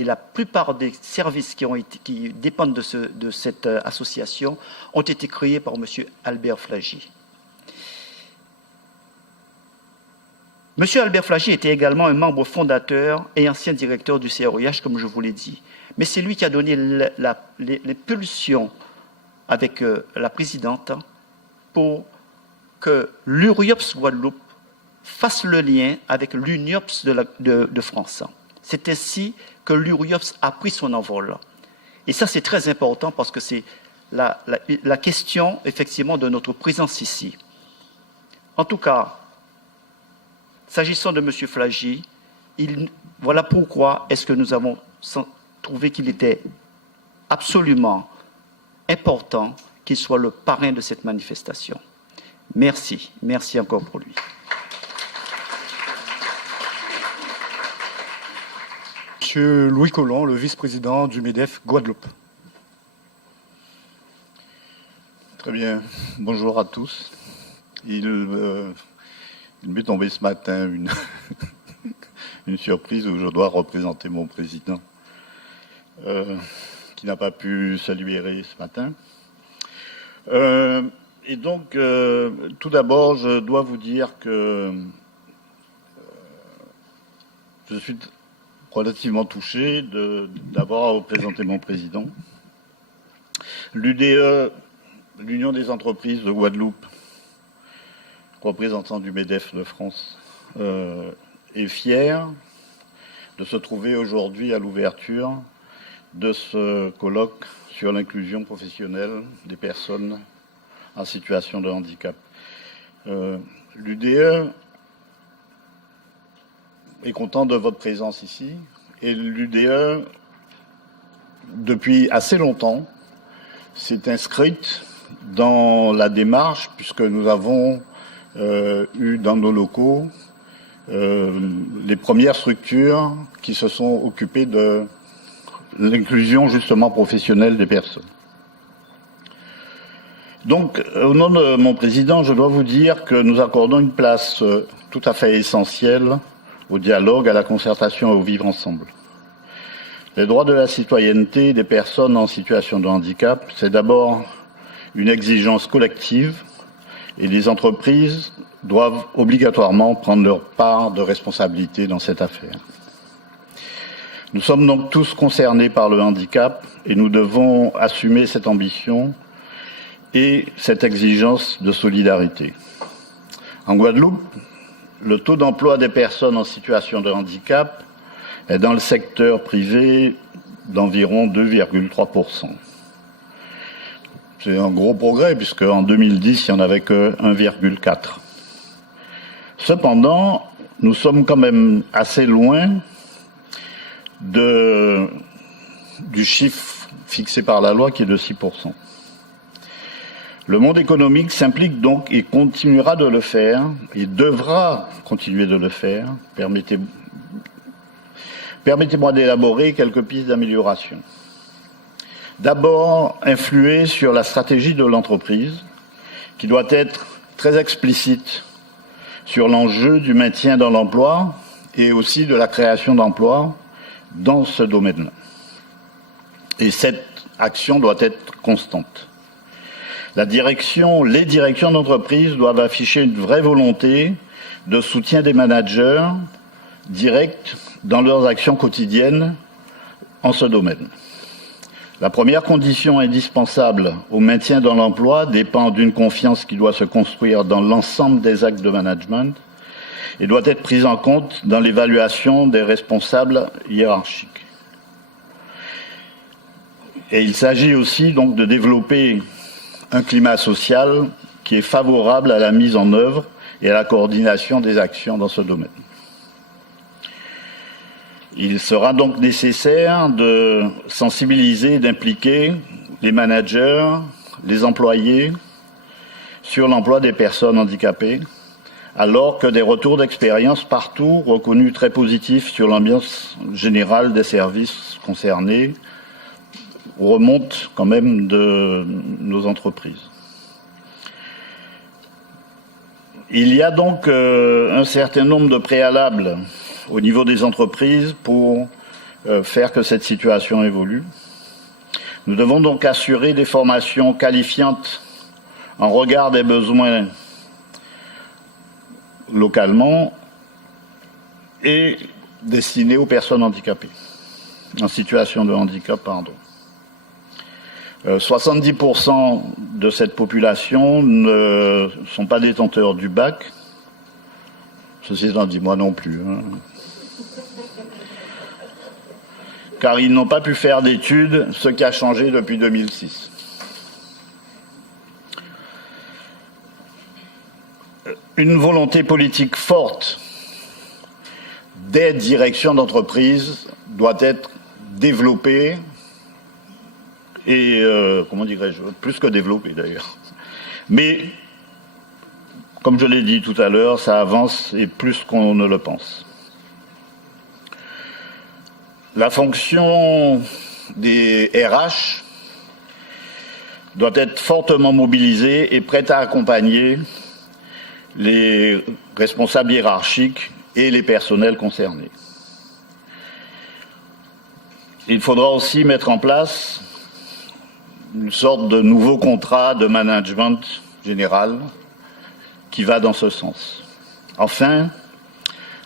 Et la plupart des services qui dépendent de cette association ont été créés par M. Albert Flagy. M. Albert Flagy était également un membre fondateur et ancien directeur du CRIH, comme je vous l'ai dit. Mais c'est lui qui a donné les pulsions avec la présidente pour que l'URIOPS Guadeloupe fasse le lien avec l'UNIOPS de France. C'est ainsi que l'URIOPS a pris son envol. Et ça, c'est très important parce que c'est la question, effectivement, de notre présence ici. En tout cas, s'agissant de M. Flagy, voilà pourquoi est-ce que nous avons trouvé qu'il était absolument important qu'il soit le parrain de cette manifestation. Merci. Merci encore pour lui. Monsieur Louis Collomb, le vice-président du MEDEF Guadeloupe. Très bien. Bonjour à tous. Il m'est tombé ce matin une surprise où je dois représenter mon président, qui n'a pas pu se libérer ce matin. Et donc, tout d'abord, je dois vous dire que je suis relativement touché d'avoir à représenter mon président. L'UDE, l'Union des entreprises de Guadeloupe, représentant du MEDEF de France, est fier de se trouver aujourd'hui à l'ouverture de ce colloque sur l'inclusion professionnelle des personnes en situation de handicap. L'UDE est content de votre présence ici et l'UDE, depuis assez longtemps, s'est inscrite dans la démarche puisque nous avons eu dans nos locaux les premières structures qui se sont occupées de l'inclusion justement professionnelle des personnes. Donc, au nom de mon président, je dois vous dire que nous accordons une place tout à fait essentielle au dialogue, à la concertation et au vivre ensemble. Les droits de la citoyenneté des personnes en situation de handicap, c'est d'abord une exigence collective et les entreprises doivent obligatoirement prendre leur part de responsabilité dans cette affaire. Nous sommes donc tous concernés par le handicap et nous devons assumer cette ambition et cette exigence de solidarité. En Guadeloupe, le taux d'emploi des personnes en situation de handicap est dans le secteur privé d'environ 2,3%. C'est un gros progrès puisque en 2010, il n'y en avait que 1,4%. Cependant, nous sommes quand même assez loin du chiffre fixé par la loi qui est de 6%. Le monde économique s'implique donc et continuera de le faire, et devra continuer de le faire. Permettez-moi d'élaborer quelques pistes d'amélioration. D'abord, influer sur la stratégie de l'entreprise, qui doit être très explicite sur l'enjeu du maintien dans l'emploi et aussi de la création d'emplois dans ce domaine-là. Et cette action doit être constante. Les directions d'entreprise doivent afficher une vraie volonté de soutien des managers directs dans leurs actions quotidiennes en ce domaine. La première condition indispensable au maintien dans l'emploi dépend d'une confiance qui doit se construire dans l'ensemble des actes de management et doit être prise en compte dans l'évaluation des responsables hiérarchiques. Et il s'agit aussi donc de développer un climat social qui est favorable à la mise en œuvre et à la coordination des actions dans ce domaine. Il sera donc nécessaire de sensibiliser et d'impliquer les managers, les employés sur l'emploi des personnes handicapées, alors que des retours d'expérience partout reconnus très positifs sur l'ambiance générale des services concernés remontent quand même de nos entreprises. Il y a donc un certain nombre de préalables au niveau des entreprises pour faire que cette situation évolue. Nous devons donc assurer des formations qualifiantes en regard des besoins localement et destinées aux personnes handicapées, en situation de handicap, pardon. 70% de cette population ne sont pas détenteurs du bac. Ceci étant dit, moi non plus. Car ils n'ont pas pu faire d'études, ce qui a changé depuis 2006. Une volonté politique forte des directions d'entreprise doit être développée et, comment dirais-je, plus que développée d'ailleurs. Mais, comme je l'ai dit tout à l'heure, ça avance et plus qu'on ne le pense. La fonction des RH doit être fortement mobilisée et prête à accompagner les responsables hiérarchiques et les personnels concernés. Il faudra aussi mettre en place une sorte de nouveau contrat de management général qui va dans ce sens. Enfin,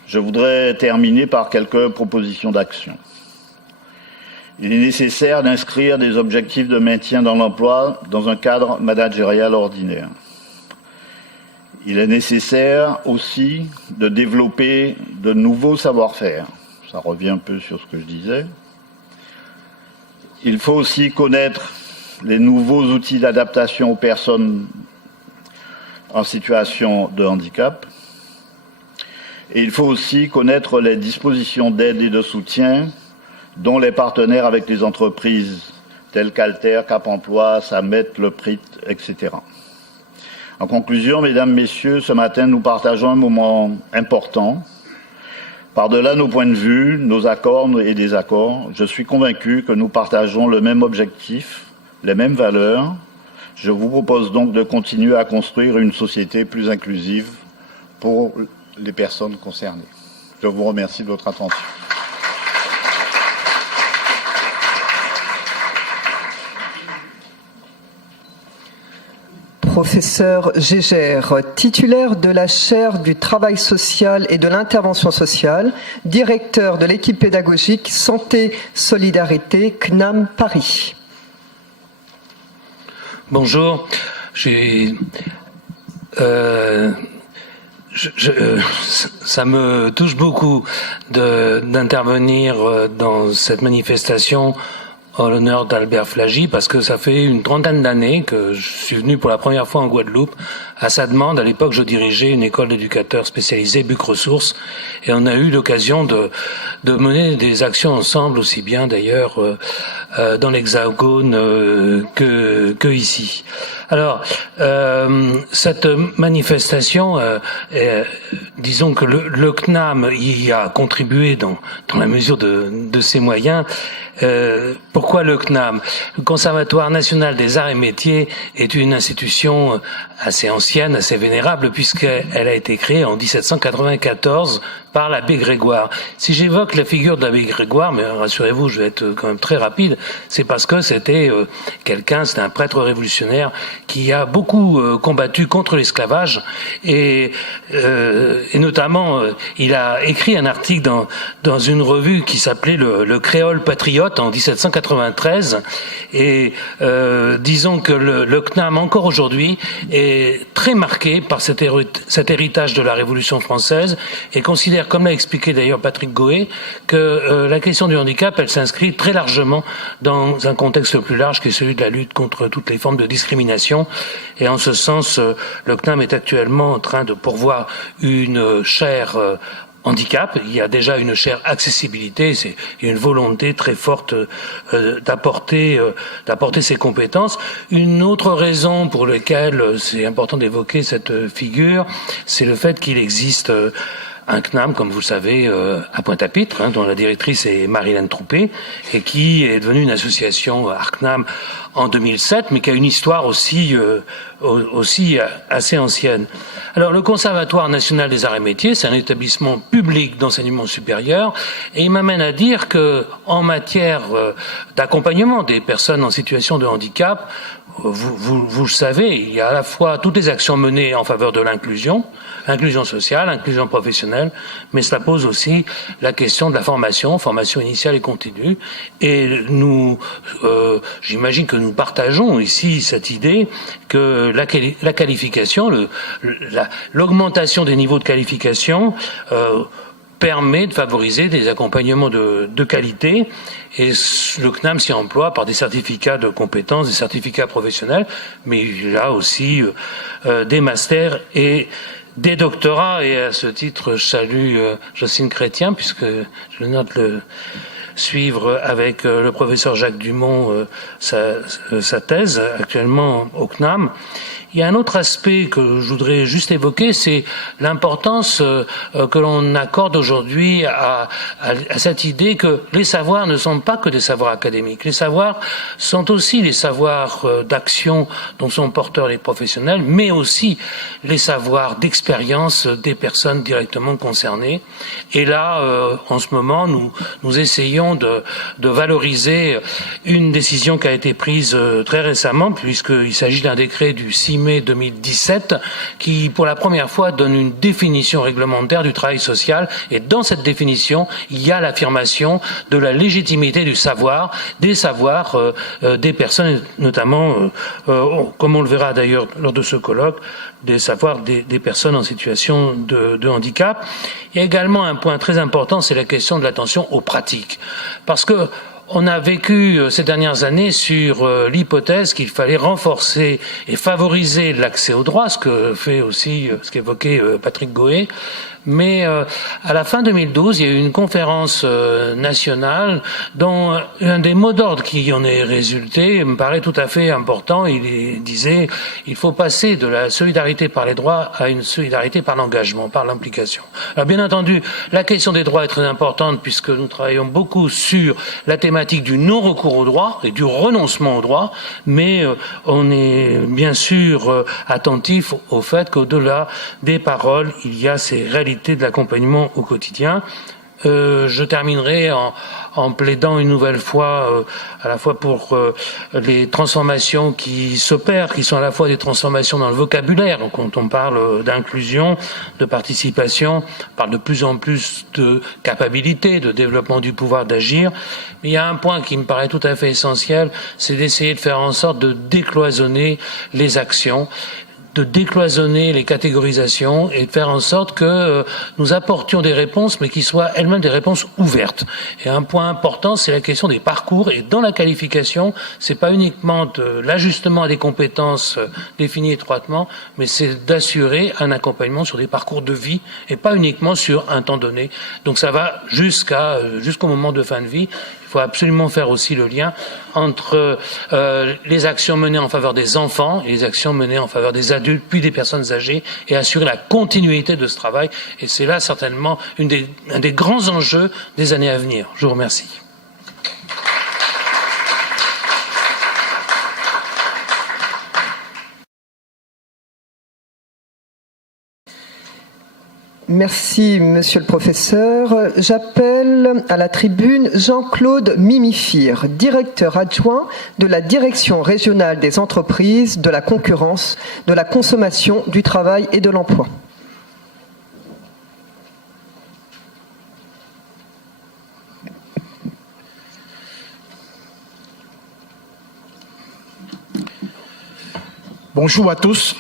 je voudrais terminer par quelques propositions d'action. Il est nécessaire d'inscrire des objectifs de maintien dans l'emploi dans un cadre managérial ordinaire. Il est nécessaire aussi de développer de nouveaux savoir-faire. Ça revient un peu sur ce que je disais. Il faut aussi connaître les nouveaux outils d'adaptation aux personnes en situation de handicap. Et il faut aussi connaître les dispositions d'aide et de soutien dont les partenaires avec les entreprises telles qu'Alter, Cap Emploi, Samet, Le Prit, etc. En conclusion, mesdames, messieurs, ce matin, nous partageons un moment important. Par-delà nos points de vue, nos accords et désaccords, je suis convaincu que nous partageons le même objectif, les mêmes valeurs. Je vous propose donc de continuer à construire une société plus inclusive pour les personnes concernées. Je vous remercie de votre attention. Professeur Gégère, titulaire de la chaire du travail social et de l'intervention sociale, directeur de l'équipe pédagogique Santé Solidarité CNAM Paris. Bonjour, ça me touche beaucoup d'intervenir dans cette manifestation en l'honneur d'Albert Flagey, parce que ça fait une trentaine d'années que je suis venu pour la première fois en Guadeloupe à sa demande. À l'époque, je dirigeais une école d'éducateurs spécialisée, Buc Ressources, et on a eu l'occasion de mener des actions ensemble, aussi bien d'ailleurs dans l'Hexagone que ici. Alors, cette manifestation, disons que le CNAM y a contribué dans la mesure de ses moyens. Pourquoi le CNAM? Le Conservatoire national des arts et métiers est une institution assez ancienne, assez vénérable, puisqu'elle a été créée en 1794 par l'abbé Grégoire. Si j'évoque la figure de l'abbé Grégoire, mais rassurez-vous, je vais être quand même très rapide, c'est parce que c'était c'était un prêtre révolutionnaire qui a beaucoup combattu contre l'esclavage et notamment il a écrit un article dans une revue qui s'appelait le Créole Patriote en 1793 et disons que le CNAM encore aujourd'hui est très marqué par cet héritage de la Révolution française et considère, comme l'a expliqué d'ailleurs Patrick Goé, que la question du handicap, elle s'inscrit très largement dans un contexte plus large qui est celui de la lutte contre toutes les formes de discrimination. Et en ce sens, le CNAM est actuellement en train de pourvoir une chaire handicap. Il y a déjà une chère accessibilité, il y a une volonté très forte d'apporter ces compétences. Une autre raison pour laquelle c'est important d'évoquer cette figure, c'est le fait qu'il existe un CNAM, comme vous le savez, à Pointe-à-Pitre, dont la directrice est Marilène Troupé, et qui est devenue une association ARCNAM en 2007, mais qui a une histoire aussi assez ancienne. Alors, le Conservatoire national des arts et métiers, c'est un établissement public d'enseignement supérieur, et il m'amène à dire que, en matière d'accompagnement des personnes en situation de handicap, vous le savez, il y a à la fois toutes les actions menées en faveur de l'inclusion sociale, inclusion professionnelle, mais cela pose aussi la question de la formation initiale et continue. Et nous, j'imagine que nous partageons ici cette idée que la qualification, l'augmentation des niveaux de qualification permet de favoriser des accompagnements de qualité, et le CNAM s'y emploie par des certificats de compétences, des certificats professionnels, mais il y a aussi des masters et des doctorats. Et à ce titre, je salue Jocelyne Chrétien, puisque je note suivre avec le professeur Jacques Dumont sa thèse actuellement au CNAM. Il y a un autre aspect que je voudrais juste évoquer, c'est l'importance que l'on accorde aujourd'hui à cette idée que les savoirs ne sont pas que des savoirs académiques. Les savoirs sont aussi les savoirs d'action dont sont porteurs les professionnels, mais aussi les savoirs d'expérience des personnes directement concernées. Et là, en ce moment, nous essayons de valoriser une décision qui a été prise très récemment, puisqu'il s'agit d'un décret du 6 mai 2017 qui, pour la première fois, donne une définition réglementaire du travail social. Et dans cette définition, il y a l'affirmation de la légitimité du savoir, des savoirs des personnes, notamment, comme on le verra d'ailleurs lors de ce colloque, des savoirs des personnes en situation de handicap. Il y a également un point très important, c'est la question de l'attention aux pratiques. Parce que on a vécu ces dernières années sur l'hypothèse qu'il fallait renforcer et favoriser l'accès au droit, ce que fait aussi, ce qu'évoquait Patrick Goé. Mais à la fin 2012, il y a eu une conférence nationale dont un des mots d'ordre qui en est résulté me paraît tout à fait important. Il disait il faut passer de la solidarité par les droits à une solidarité par l'engagement, par l'implication. Alors bien entendu, la question des droits est très importante puisque nous travaillons beaucoup sur la thématique du non-recours au droit et du renoncement au droit, mais on est bien sûr attentif au fait qu'au-delà des paroles, il y a ces réalités de l'accompagnement au quotidien. Je terminerai en plaidant une nouvelle fois à la fois pour les transformations qui s'opèrent, qui sont à la fois des transformations dans le vocabulaire. Donc, quand on parle d'inclusion, de participation, on parle de plus en plus de capacité, de développement du pouvoir d'agir. Mais il y a un point qui me paraît tout à fait essentiel, c'est d'essayer de faire en sorte de décloisonner les actions, de décloisonner les catégorisations et de faire en sorte que nous apportions des réponses, mais qui soient elles-mêmes des réponses ouvertes. Et un point important, c'est la question des parcours. Et dans la qualification, c'est pas uniquement de l'ajustement à des compétences définies étroitement, mais c'est d'assurer un accompagnement sur des parcours de vie et pas uniquement sur un temps donné. Donc ça va jusqu'au moment de fin de vie. Il faut absolument faire aussi le lien entre les actions menées en faveur des enfants et les actions menées en faveur des adultes, puis des personnes âgées, et assurer la continuité de ce travail. Et c'est là certainement un des grands enjeux des années à venir. Je vous remercie. Merci, monsieur le professeur. J'appelle à la tribune Jean-Claude Mimifir, directeur adjoint de la Direction régionale des entreprises, de la concurrence, de la consommation, du travail et de l'emploi. Bonjour à tous.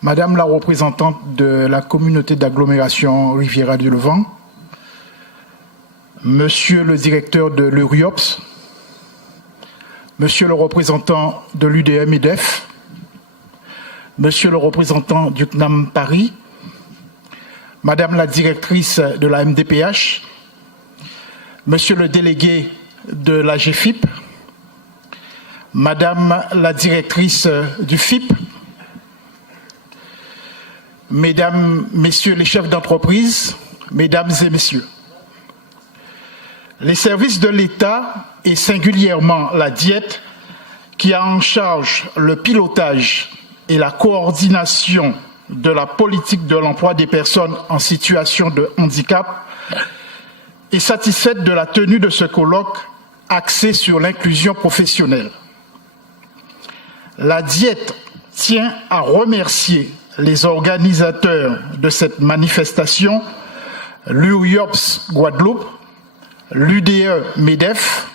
Madame la représentante de la communauté d'agglomération Riviera du Levant, Monsieur le directeur de l'URIOPS, Monsieur le représentant de l'UDM-MEDEF, Monsieur le représentant du CNAM Paris, Madame la directrice de la MDPH, Monsieur le délégué de la GFIP, Madame la directrice du FIP, Mesdames, Messieurs les chefs d'entreprise, Mesdames et Messieurs, les services de l'État et singulièrement la Diète, qui a en charge le pilotage et la coordination de la politique de l'emploi des personnes en situation de handicap, est satisfaite de la tenue de ce colloque axé sur l'inclusion professionnelle. La Diète tient à remercier les organisateurs de cette manifestation, l'URIOPS Guadeloupe, l'UDE MEDEF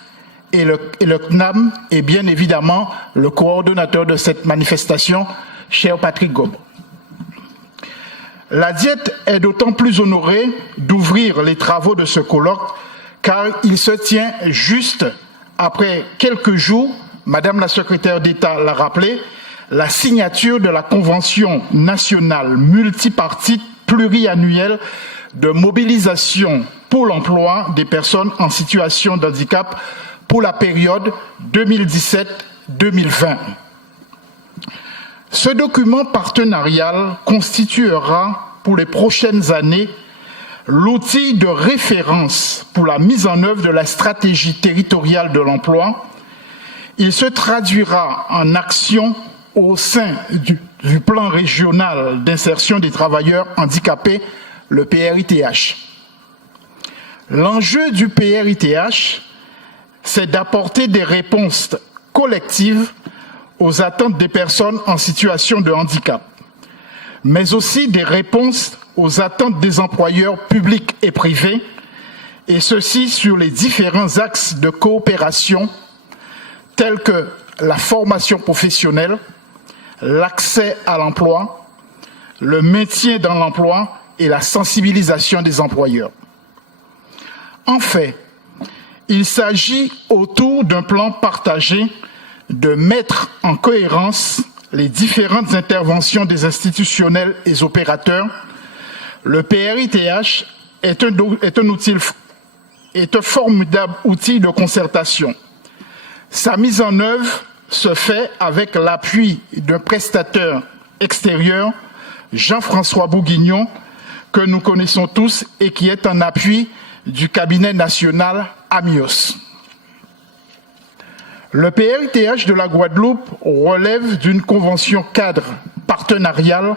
et le CNAM, et bien évidemment le coordonnateur de cette manifestation, cher Patrick Gob. La Diète est d'autant plus honorée d'ouvrir les travaux de ce colloque car il se tient juste après quelques jours, Madame la secrétaire d'État l'a rappelé, la signature de la Convention nationale multipartite pluriannuelle de mobilisation pour l'emploi des personnes en situation de handicap pour la période 2017-2020. Ce document partenarial constituera pour les prochaines années l'outil de référence pour la mise en œuvre de la stratégie territoriale de l'emploi. Il se traduira en action au sein du plan régional d'insertion des travailleurs handicapés, le PRITH. L'enjeu du PRITH, c'est d'apporter des réponses collectives aux attentes des personnes en situation de handicap, mais aussi des réponses aux attentes des employeurs publics et privés, et ceci sur les différents axes de coopération tels que la formation professionnelle, l'accès à l'emploi, le maintien dans l'emploi et la sensibilisation des employeurs. En fait, il s'agit autour d'un plan partagé de mettre en cohérence les différentes interventions des institutionnels et opérateurs. Le PRITH est un formidable outil de concertation. Sa mise en œuvre se fait avec l'appui d'un prestataire extérieur, Jean-François Bourguignon, que nous connaissons tous et qui est en appui du cabinet national AMIOS. Le PRITH de la Guadeloupe relève d'une convention cadre partenariale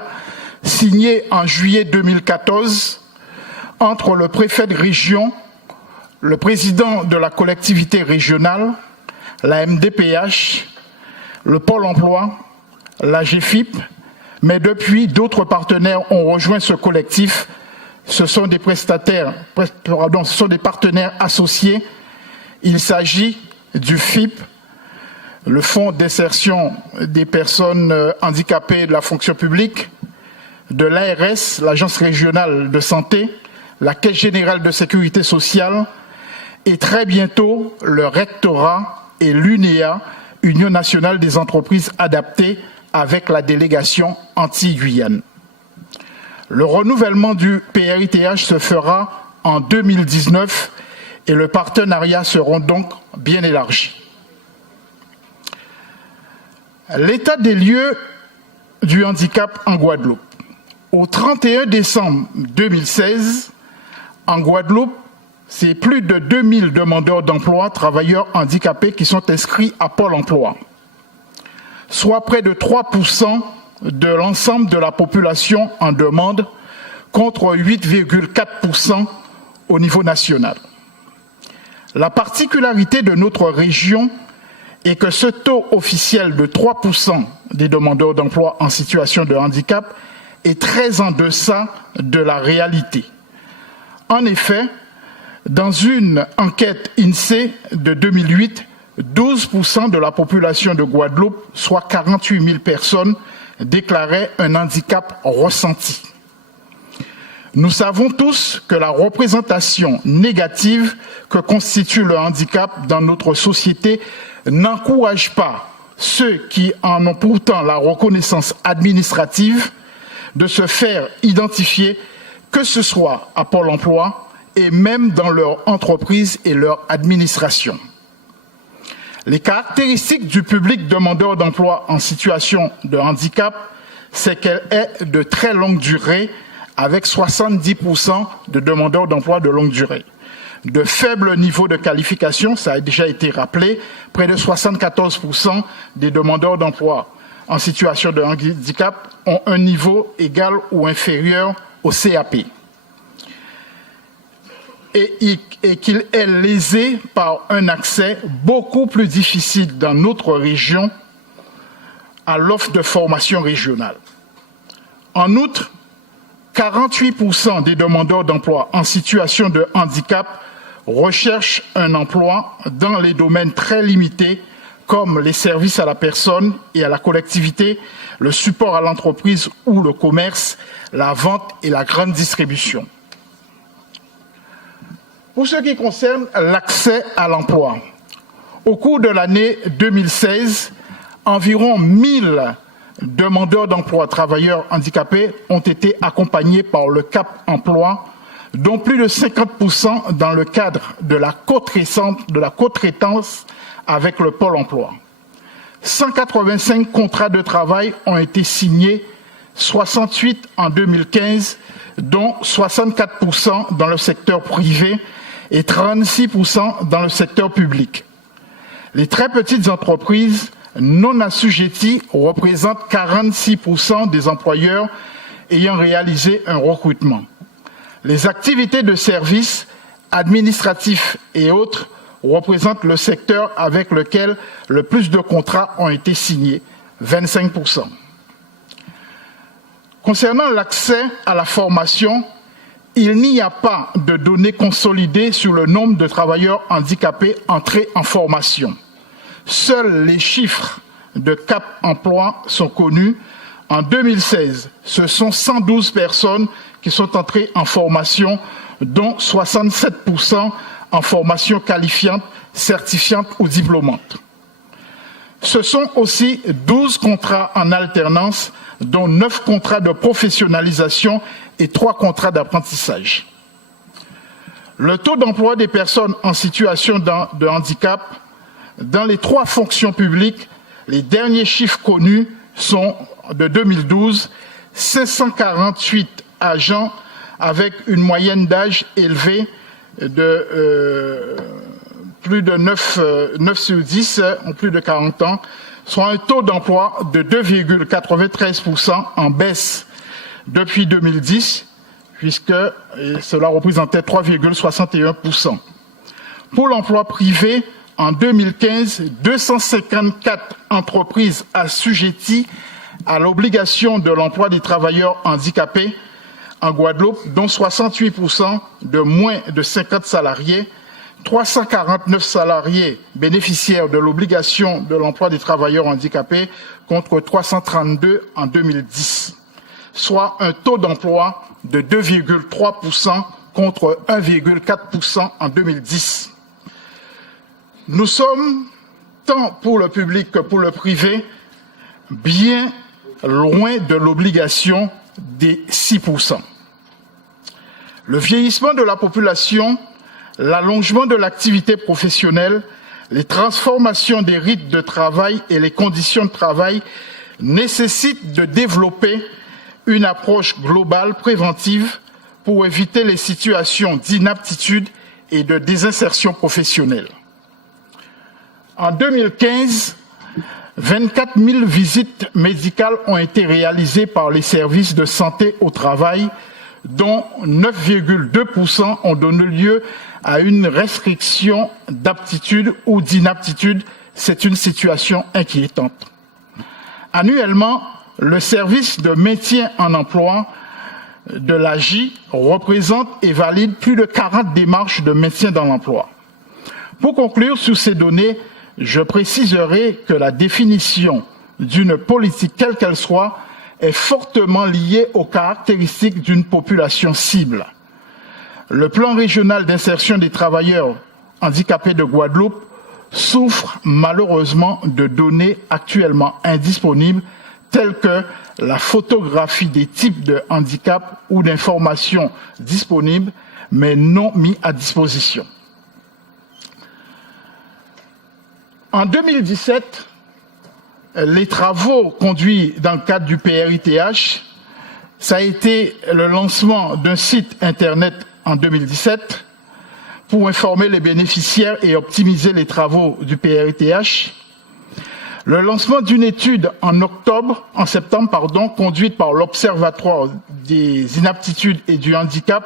signée en juillet 2014 entre le préfet de région, le président de la collectivité régionale, la MDPH, le Pôle emploi, la GFIP, mais depuis, d'autres partenaires ont rejoint ce collectif. Ce sont des partenaires associés. Il s'agit du FIP, le Fonds d'insertion des personnes handicapées de la fonction publique, de l'ARS, l'Agence régionale de santé, la Caisse générale de sécurité sociale, et très bientôt le rectorat et l'UNEA, Union nationale des entreprises adaptées, avec la délégation Antilles-Guyane. Le renouvellement du PRITH se fera en 2019 et le partenariat sera donc bien élargi. L'état des lieux du handicap en Guadeloupe. Au 31 décembre 2016, en Guadeloupe, c'est plus de 2000 demandeurs d'emploi, travailleurs handicapés qui sont inscrits à Pôle emploi, soit près de 3% de l'ensemble de la population en demande, contre 8,4% au niveau national. La particularité de notre région est que ce taux officiel de 3% des demandeurs d'emploi en situation de handicap est très en deçà de la réalité. En effet, dans une enquête INSEE de 2008, 12% de la population de Guadeloupe, soit 48 000 personnes, déclaraient un handicap ressenti. Nous savons tous que la représentation négative que constitue le handicap dans notre société n'encourage pas ceux qui en ont pourtant la reconnaissance administrative de se faire identifier que ce soit à Pôle emploi et même dans leur entreprise et leur administration. Les caractéristiques du public demandeur d'emploi en situation de handicap, c'est qu'elle est de très longue durée, avec 70% de demandeurs d'emploi de longue durée. De faibles niveaux de qualification, ça a déjà été rappelé, près de 74% des demandeurs d'emploi en situation de handicap ont un niveau égal ou inférieur au CAP. Et qu'il est lésé par un accès beaucoup plus difficile dans notre région à l'offre de formation régionale. En outre, 48% des demandeurs d'emploi en situation de handicap recherchent un emploi dans les domaines très limités comme les services à la personne et à la collectivité, le support à l'entreprise ou le commerce, la vente et la grande distribution. Pour ce qui concerne l'accès à l'emploi, au cours de l'année 2016, environ 1000 demandeurs d'emploi travailleurs handicapés ont été accompagnés par le CAP Emploi, dont plus de 50% dans le cadre de la co-traitance avec le Pôle emploi. 185 contrats de travail ont été signés, 68 en 2015, dont 64% dans le secteur privé et 36% dans le secteur public. Les très petites entreprises non assujetties représentent 46% des employeurs ayant réalisé un recrutement. Les activités de services administratifs et autres représentent le secteur avec lequel le plus de contrats ont été signés, 25%. Concernant l'accès à la formation, il n'y a pas de données consolidées sur le nombre de travailleurs handicapés entrés en formation. Seuls les chiffres de CAP Emploi sont connus. En 2016, ce sont 112 personnes qui sont entrées en formation, dont 67% en formation qualifiante, certifiante ou diplômante. Ce sont aussi 12 contrats en alternance, dont 9 contrats de professionnalisation et 3 contrats d'apprentissage. Le taux d'emploi des personnes en situation de handicap dans les 3 fonctions publiques, les derniers chiffres connus sont de 2012, 548 agents avec une moyenne d'âge élevée de plus de 9 sur 10 ont plus de 40 ans, soit un taux d'emploi de 2,93% en baisse depuis 2010, puisque cela représentait 3,61%. Pour l'emploi privé, en 2015, 254 entreprises assujetties à l'obligation de l'emploi des travailleurs handicapés en Guadeloupe, dont 68% de moins de 50 salariés, 349 salariés bénéficiaires de l'obligation de l'emploi des travailleurs handicapés contre 332 en 2010, soit un taux d'emploi de 2,3% contre 1,4% en 2010. Nous sommes, tant pour le public que pour le privé, bien loin de l'obligation des 6%. Le vieillissement de la population, l'allongement de l'activité professionnelle, les transformations des rythmes de travail et les conditions de travail nécessitent de développer une approche globale préventive pour éviter les situations d'inaptitude et de désinsertion professionnelle. En 2015, 24 000 visites médicales ont été réalisées par les services de santé au travail, dont 9,2% ont donné lieu à une restriction d'aptitude ou d'inaptitude. C'est une situation inquiétante. Annuellement, le service de maintien en emploi de l'AJ représente et valide plus de 40 démarches de maintien dans l'emploi. Pour conclure sur ces données, je préciserai que la définition d'une politique, quelle qu'elle soit, est fortement liée aux caractéristiques d'une population cible. Le plan régional d'insertion des travailleurs handicapés de Guadeloupe souffre malheureusement de données actuellement indisponibles telles que la photographie des types de handicap ou d'informations disponibles, mais non mis à disposition. En 2017, les travaux conduits dans le cadre du PRITH, ça a été le lancement d'un site Internet en 2017 pour informer les bénéficiaires et optimiser les travaux du PRITH. Le lancement d'une étude en septembre, conduite par l'Observatoire des inaptitudes et du handicap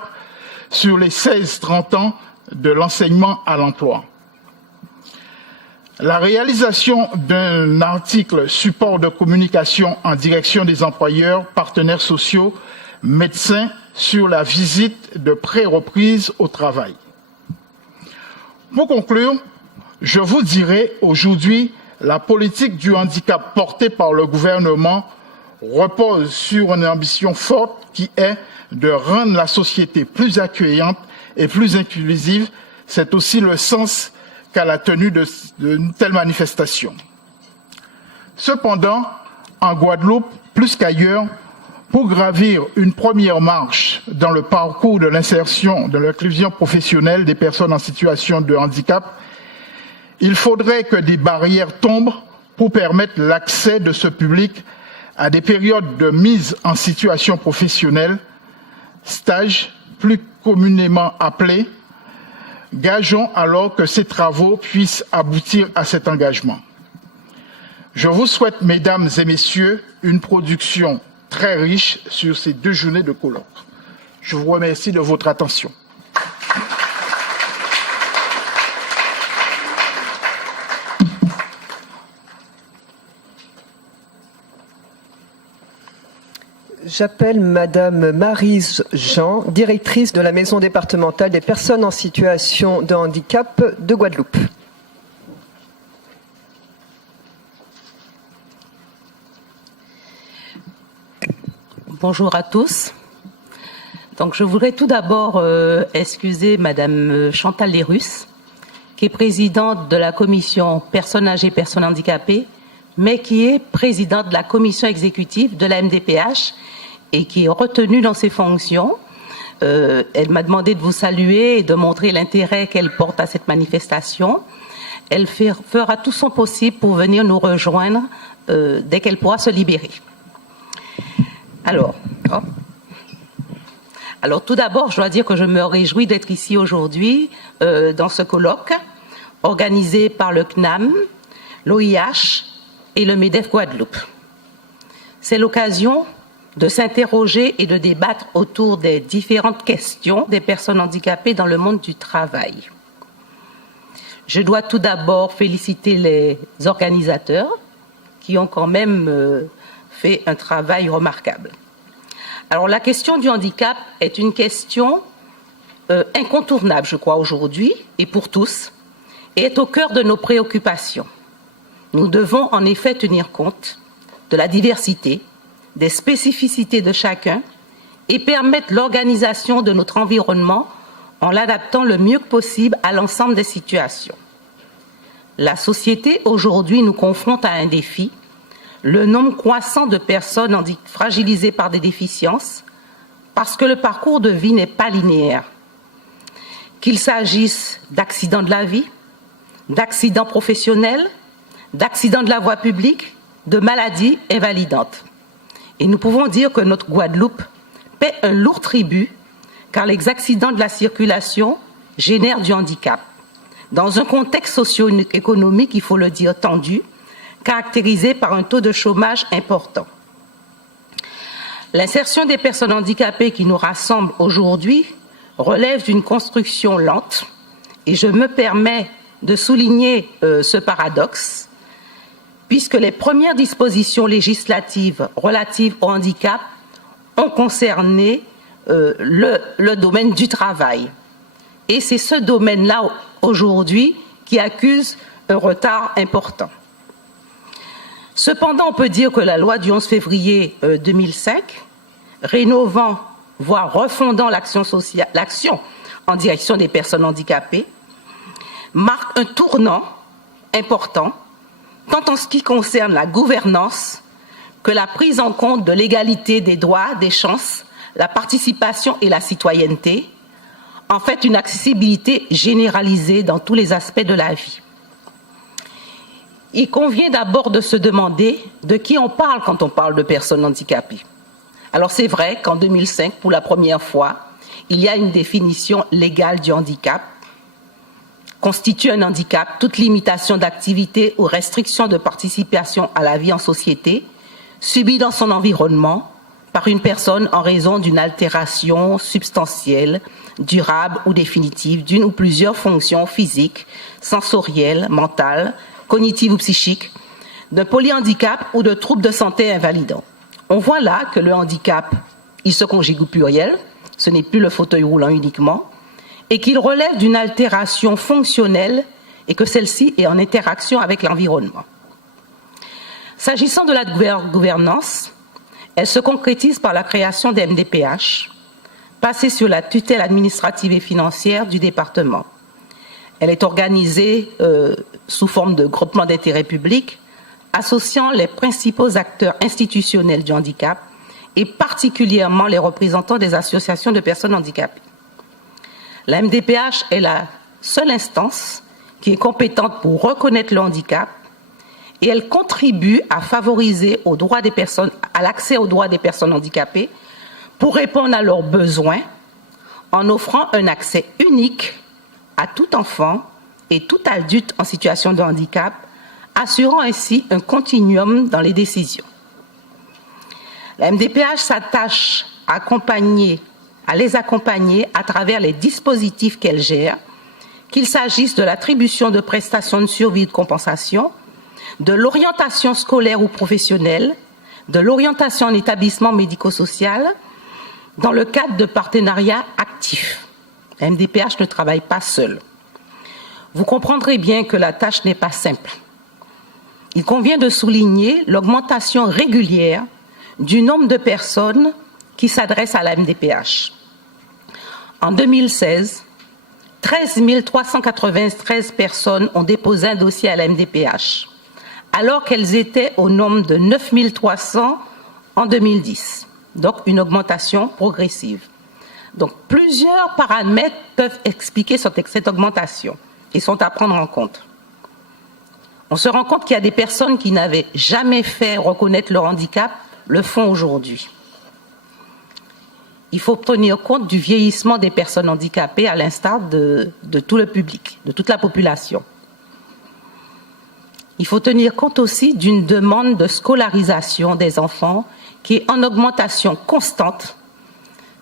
sur les 16-30 ans de l'enseignement à l'emploi. La réalisation d'un article support de communication en direction des employeurs, partenaires sociaux, médecins sur la visite de pré-reprise au travail. Pour conclure, je vous dirai aujourd'hui, la politique du handicap portée par le gouvernement repose sur une ambition forte qui est de rendre la société plus accueillante et plus inclusive. C'est aussi le sens qu'à la tenue d'une telle manifestation. Cependant, en Guadeloupe, plus qu'ailleurs, pour gravir une première marche dans le parcours de l'insertion, de l'inclusion professionnelle des personnes en situation de handicap, il faudrait que des barrières tombent pour permettre l'accès de ce public à des périodes de mise en situation professionnelle, stages plus communément appelés. Gageons alors que ces travaux puissent aboutir à cet engagement. Je vous souhaite, mesdames et messieurs, une production très riche sur ces 2 journées de colloque. Je vous remercie de votre attention. J'appelle Madame Maryse Jean, directrice de la Maison départementale des personnes en situation de handicap de Guadeloupe. Bonjour à tous. Donc, je voudrais tout d'abord excuser Madame Chantal Lérus, qui est présidente de la commission personnes âgées, personnes handicapées, mais qui est présidente de la commission exécutive de la MDPH et qui est retenue dans ses fonctions. Elle m'a demandé de vous saluer et de montrer l'intérêt qu'elle porte à cette manifestation. Elle fera tout son possible pour venir nous rejoindre dès qu'elle pourra se libérer. Alors, tout d'abord, je dois dire que je me réjouis d'être ici aujourd'hui dans ce colloque organisé par le CNAM, l'OIH et le MEDEF Guadeloupe. C'est l'occasion de s'interroger et de débattre autour des différentes questions des personnes handicapées dans le monde du travail. Je dois tout d'abord féliciter les organisateurs qui ont quand même fait un travail remarquable. Alors, la question du handicap est une question incontournable, je crois, aujourd'hui et pour tous, et est au cœur de nos préoccupations. Nous devons en effet tenir compte de la diversité, des spécificités de chacun et permettre l'organisation de notre environnement en l'adaptant le mieux possible à l'ensemble des situations. La société aujourd'hui nous confronte à un défi, le nombre croissant de personnes fragilisées par des déficiences, parce que le parcours de vie n'est pas linéaire. Qu'il s'agisse d'accidents de la vie, d'accidents professionnels, d'accidents de la voie publique, de maladies invalidantes. Et nous pouvons dire que notre Guadeloupe paie un lourd tribut, car les accidents de la circulation génèrent du handicap. Dans un contexte socio-économique, il faut le dire, tendu, caractérisé par un taux de chômage important. L'insertion des personnes handicapées qui nous rassemble aujourd'hui relève d'une construction lente, et je me permets de souligner ce paradoxe, puisque les premières dispositions législatives relatives au handicap ont concerné le domaine du travail. Et c'est ce domaine-là, aujourd'hui, qui accuse un retard important. Cependant, on peut dire que la loi du 11 février 2005, rénovant, voire refondant l'action en direction des personnes handicapées, marque un tournant important, tant en ce qui concerne la gouvernance que la prise en compte de l'égalité des droits, des chances, la participation et la citoyenneté, en fait une accessibilité généralisée dans tous les aspects de la vie. Il convient d'abord de se demander de qui on parle quand on parle de personnes handicapées. Alors c'est vrai qu'en 2005, pour la première fois, il y a une définition légale du handicap. Constitue un handicap toute limitation d'activité ou restriction de participation à la vie en société subie dans son environnement par une personne en raison d'une altération substantielle, durable ou définitive d'une ou plusieurs fonctions physiques, sensorielles, mentales, cognitives ou psychiques, d'un polyhandicap ou de troubles de santé invalidants. On voit là que le handicap, il se conjugue au pluriel, ce n'est plus le fauteuil roulant uniquement, et qu'il relève d'une altération fonctionnelle et que celle-ci est en interaction avec l'environnement. S'agissant de la gouvernance, elle se concrétise par la création des MDPH, passée sur la tutelle administrative et financière du département. Elle est organisée sous forme de groupement d'intérêt public, associant les principaux acteurs institutionnels du handicap et particulièrement les représentants des associations de personnes handicapées. La MDPH est la seule instance qui est compétente pour reconnaître le handicap et elle contribue à favoriser à l'accès aux droits des personnes handicapées pour répondre à leurs besoins en offrant un accès unique à tout enfant et tout adulte en situation de handicap, assurant ainsi un continuum dans les décisions. La MDPH s'attache à les accompagner à travers les dispositifs qu'elle gère, qu'il s'agisse de l'attribution de prestations de survie et de compensation, de l'orientation scolaire ou professionnelle, de l'orientation en établissement médico-social, dans le cadre de partenariats actifs. La MDPH ne travaille pas seule. Vous comprendrez bien que la tâche n'est pas simple. Il convient de souligner l'augmentation régulière du nombre de personnes qui s'adressent à la MDPH. En 2016, 13 393 personnes ont déposé un dossier à la MDPH, alors qu'elles étaient au nombre de 9 300 en 2010. Donc une augmentation progressive. Donc plusieurs paramètres peuvent expliquer cette augmentation et sont à prendre en compte. On se rend compte qu'il y a des personnes qui n'avaient jamais fait reconnaître leur handicap, le font aujourd'hui. Il faut tenir compte du vieillissement des personnes handicapées à l'instar de tout le public, de toute la population. Il faut tenir compte aussi d'une demande de scolarisation des enfants qui est en augmentation constante,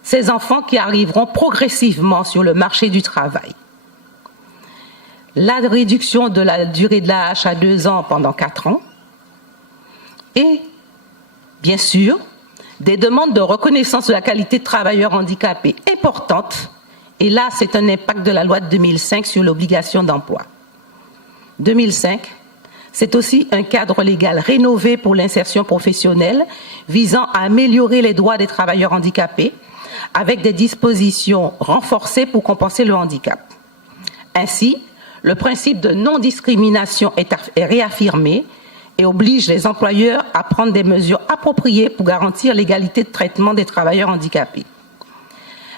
ces enfants qui arriveront progressivement sur le marché du travail. La réduction de la durée de l'AAH à 2 ans pendant 4 ans et, bien sûr, des demandes de reconnaissance de la qualité de travailleur handicapé importantes. Et là, c'est un impact de la loi de 2005 sur l'obligation d'emploi. 2005, c'est aussi un cadre légal rénové pour l'insertion professionnelle visant à améliorer les droits des travailleurs handicapés avec des dispositions renforcées pour compenser le handicap. Ainsi, le principe de non-discrimination est réaffirmé et oblige les employeurs à prendre des mesures appropriées pour garantir l'égalité de traitement des travailleurs handicapés.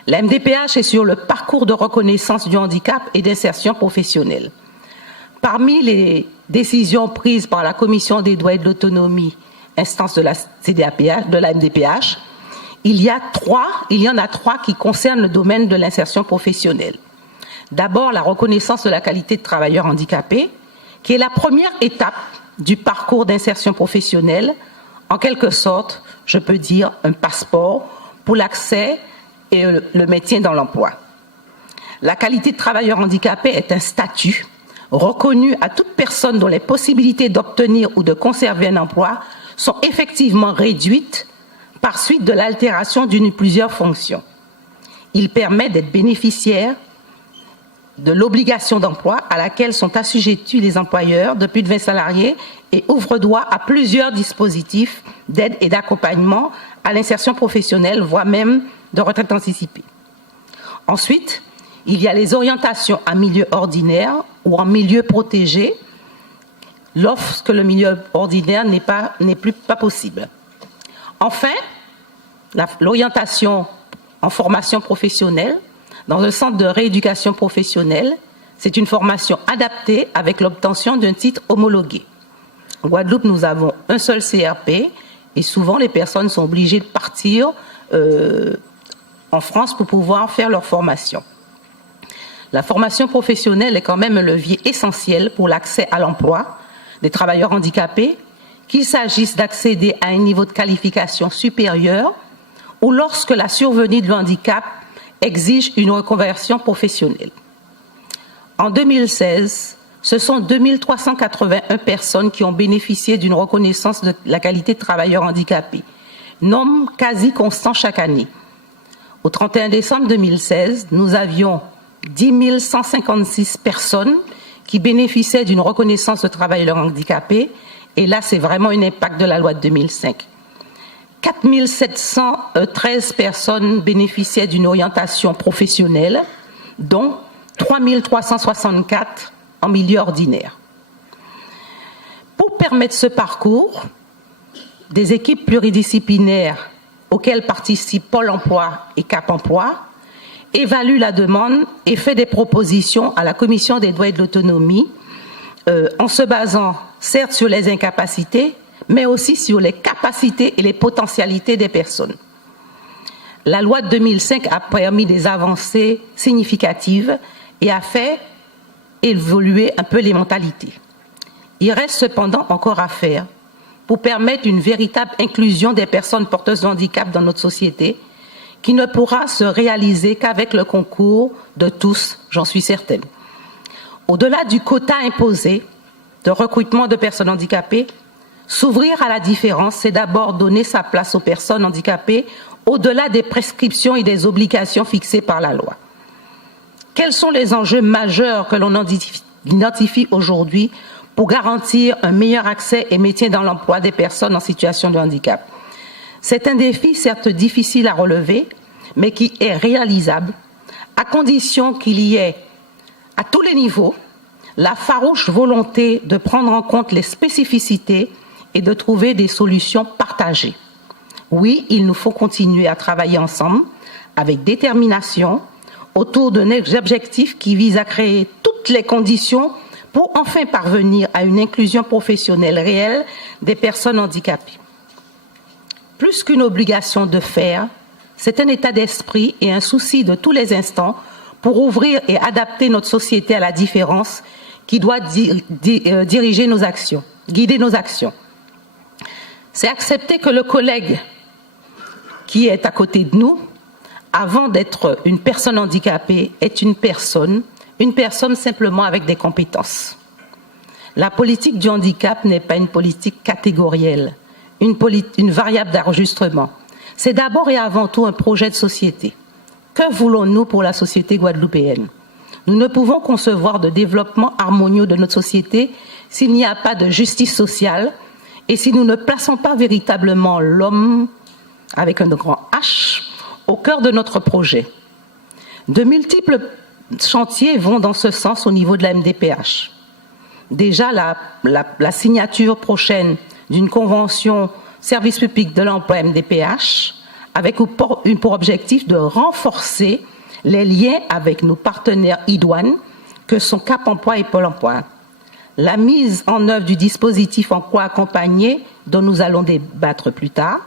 La MDPH est sur le parcours de reconnaissance du handicap et d'insertion professionnelle. Parmi les décisions prises par la Commission des droits et de l'autonomie, instance de la CDAPH, de la MDPH, il y en a trois qui concernent le domaine de l'insertion professionnelle. D'abord, la reconnaissance de la qualité de travailleur handicapé, qui est la première étape du parcours d'insertion professionnelle, en quelque sorte, je peux dire, un passeport pour l'accès et le maintien dans l'emploi. La qualité de travailleur handicapé est un statut reconnu à toute personne dont les possibilités d'obtenir ou de conserver un emploi sont effectivement réduites par suite de l'altération d'une ou plusieurs fonctions. Il permet d'être bénéficiaire de l'obligation d'emploi à laquelle sont assujettis les employeurs de plus de 20 salariés et ouvre droit à plusieurs dispositifs d'aide et d'accompagnement à l'insertion professionnelle, voire même de retraite anticipée. Ensuite, il y a les orientations en milieu ordinaire ou en milieu protégé lorsque le milieu ordinaire n'est pas possible. Enfin, l'orientation en formation professionnelle dans un centre de rééducation professionnelle, c'est une formation adaptée avec l'obtention d'un titre homologué. En Guadeloupe, nous avons un seul CRP et souvent les personnes sont obligées de partir en France pour pouvoir faire leur formation. La formation professionnelle est quand même un levier essentiel pour l'accès à l'emploi des travailleurs handicapés, qu'il s'agisse d'accéder à un niveau de qualification supérieur ou lorsque la survenue de handicap exige une reconversion professionnelle. En 2016, ce sont 2381 personnes qui ont bénéficié d'une reconnaissance de la qualité de travailleur handicapé, nombre quasi constant chaque année. Au 31 décembre 2016, nous avions 10 156 personnes qui bénéficiaient d'une reconnaissance de travailleur handicapé, et là c'est vraiment un impact de la loi de 2005. 4 713 personnes bénéficiaient d'une orientation professionnelle, dont 3 364 en milieu ordinaire. Pour permettre ce parcours, des équipes pluridisciplinaires auxquelles participent Pôle emploi et Cap emploi évaluent la demande et fait des propositions à la Commission des droits et de l'autonomie en se basant certes sur les incapacités, mais aussi sur les capacités et les potentialités des personnes. La loi de 2005 a permis des avancées significatives et a fait évoluer un peu les mentalités. Il reste cependant encore à faire pour permettre une véritable inclusion des personnes porteuses de handicap dans notre société, qui ne pourra se réaliser qu'avec le concours de tous, j'en suis certaine. Au-delà du quota imposé de recrutement de personnes handicapées, s'ouvrir à la différence, c'est d'abord donner sa place aux personnes handicapées au-delà des prescriptions et des obligations fixées par la loi. Quels sont les enjeux majeurs que l'on identifie aujourd'hui pour garantir un meilleur accès et maintien dans l'emploi des personnes en situation de handicap? C'est un défi certes difficile à relever, mais qui est réalisable à condition qu'il y ait, à tous les niveaux, la farouche volonté de prendre en compte les spécificités et de trouver des solutions partagées. Oui, il nous faut continuer à travailler ensemble, avec détermination, autour d'un objectif qui vise à créer toutes les conditions pour enfin parvenir à une inclusion professionnelle réelle des personnes handicapées. Plus qu'une obligation de faire, c'est un état d'esprit et un souci de tous les instants pour ouvrir et adapter notre société à la différence qui doit diriger nos actions, guider nos actions. C'est accepter que le collègue qui est à côté de nous, avant d'être une personne handicapée, est une personne simplement avec des compétences. La politique du handicap n'est pas une politique catégorielle, une variable d'ajustement. C'est d'abord et avant tout un projet de société. Que voulons-nous pour la société guadeloupéenne? Nous ne pouvons concevoir de développement harmonieux de notre société s'il n'y a pas de justice sociale et si nous ne plaçons pas véritablement l'homme, avec un grand H, au cœur de notre projet. De multiples chantiers vont dans ce sens au niveau de la MDPH. Déjà, la signature prochaine d'une convention service public de l'emploi MDPH, avec pour objectif de renforcer les liens avec nos partenaires idoines, que sont Cap emploi et Pôle emploi. La mise en œuvre du dispositif emploi accompagné, dont nous allons débattre plus tard,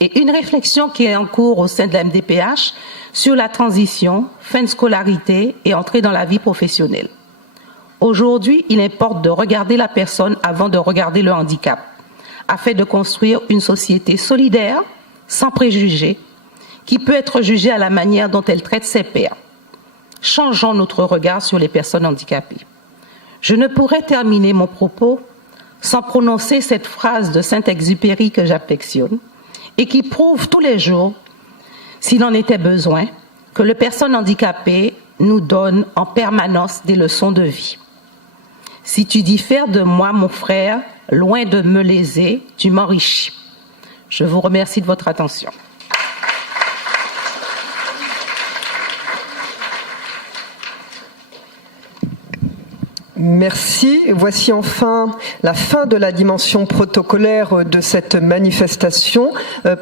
et une réflexion qui est en cours au sein de la MDPH sur la transition, fin de scolarité et entrée dans la vie professionnelle. Aujourd'hui, il importe de regarder la personne avant de regarder le handicap, afin de construire une société solidaire, sans préjugés, qui peut être jugée à la manière dont elle traite ses pairs. Changeons notre regard sur les personnes handicapées. Je ne pourrais terminer mon propos sans prononcer cette phrase de Saint-Exupéry que j'affectionne et qui prouve tous les jours, s'il en était besoin, que les personnes handicapées nous donnent en permanence des leçons de vie. Si tu diffères de moi, mon frère, loin de me léser, tu m'enrichis. Je vous remercie de votre attention. Merci. Voici enfin la fin de la dimension protocolaire de cette manifestation.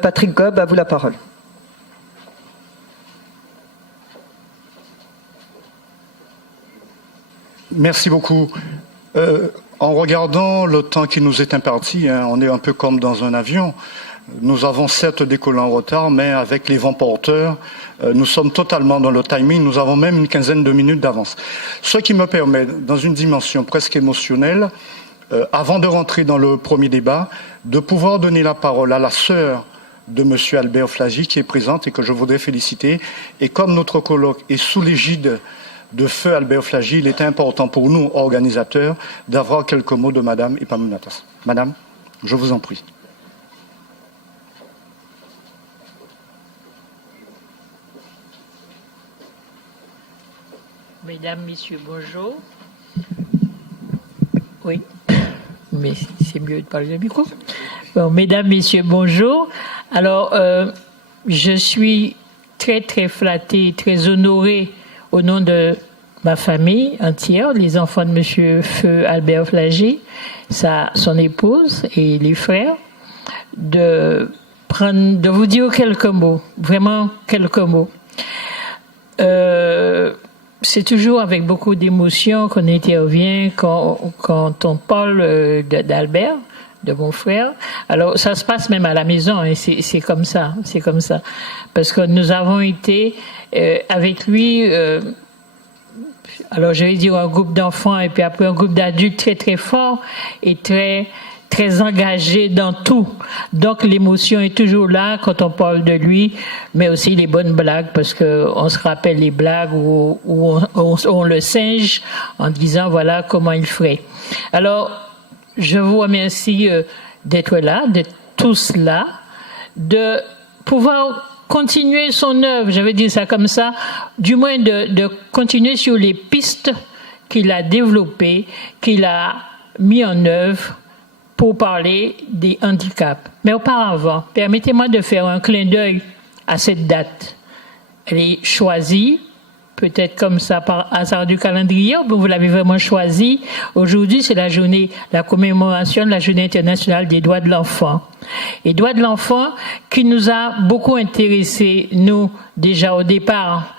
Patrick Gob, à vous la parole. Merci beaucoup. En regardant le temps qui nous est imparti, on est un peu comme dans un avion. Nous avons certes décollé en retard, mais avec les vents porteurs, nous sommes totalement dans le timing. Nous avons même une quinzaine de minutes d'avance. Ce qui me permet, dans une dimension presque émotionnelle, avant de rentrer dans le premier débat, de pouvoir donner la parole à la sœur de M. Albert Flagi, qui est présente et que je voudrais féliciter. Et comme notre colloque est sous l'égide de feu Albert Flagi, il est important pour nous, organisateurs, d'avoir quelques mots de Madame Epaminatas. Madame, je vous en prie. Mesdames, Messieurs, bonjour. Oui, mais c'est mieux de parler au micro. Bon, Mesdames, Messieurs, bonjour. Alors, je suis très, très flattée, très honorée au nom de ma famille entière, les enfants de Monsieur Feu Albert Flagi, son épouse et les frères, de vous dire quelques mots, vraiment quelques mots. C'est toujours avec beaucoup d'émotion qu'on intervient quand on parle d'Albert, de mon frère. Alors, ça se passe même à la maison, et c'est comme ça, parce que nous avons été avec lui. Alors, je vais dire un groupe d'enfants et puis après un groupe d'adultes très très fort et très très engagé dans tout. Donc l'émotion est toujours là quand on parle de lui, mais aussi les bonnes blagues, parce que on se rappelle les blagues où on le singe en disant voilà comment il ferait. Alors je vous remercie d'être là, d'être tous là, de pouvoir continuer son œuvre, je vais dire ça comme ça, du moins de continuer sur les pistes qu'il a développées, qu'il a mis en œuvre pour parler des handicaps. Mais auparavant, permettez-moi de faire un clin d'œil à cette date. Elle est choisie, peut-être comme ça par hasard du calendrier, mais vous l'avez vraiment choisie. Aujourd'hui, c'est la commémoration de la Journée internationale des droits de l'enfant. Et droits de l'enfant qui nous a beaucoup intéressés, nous, déjà au départ,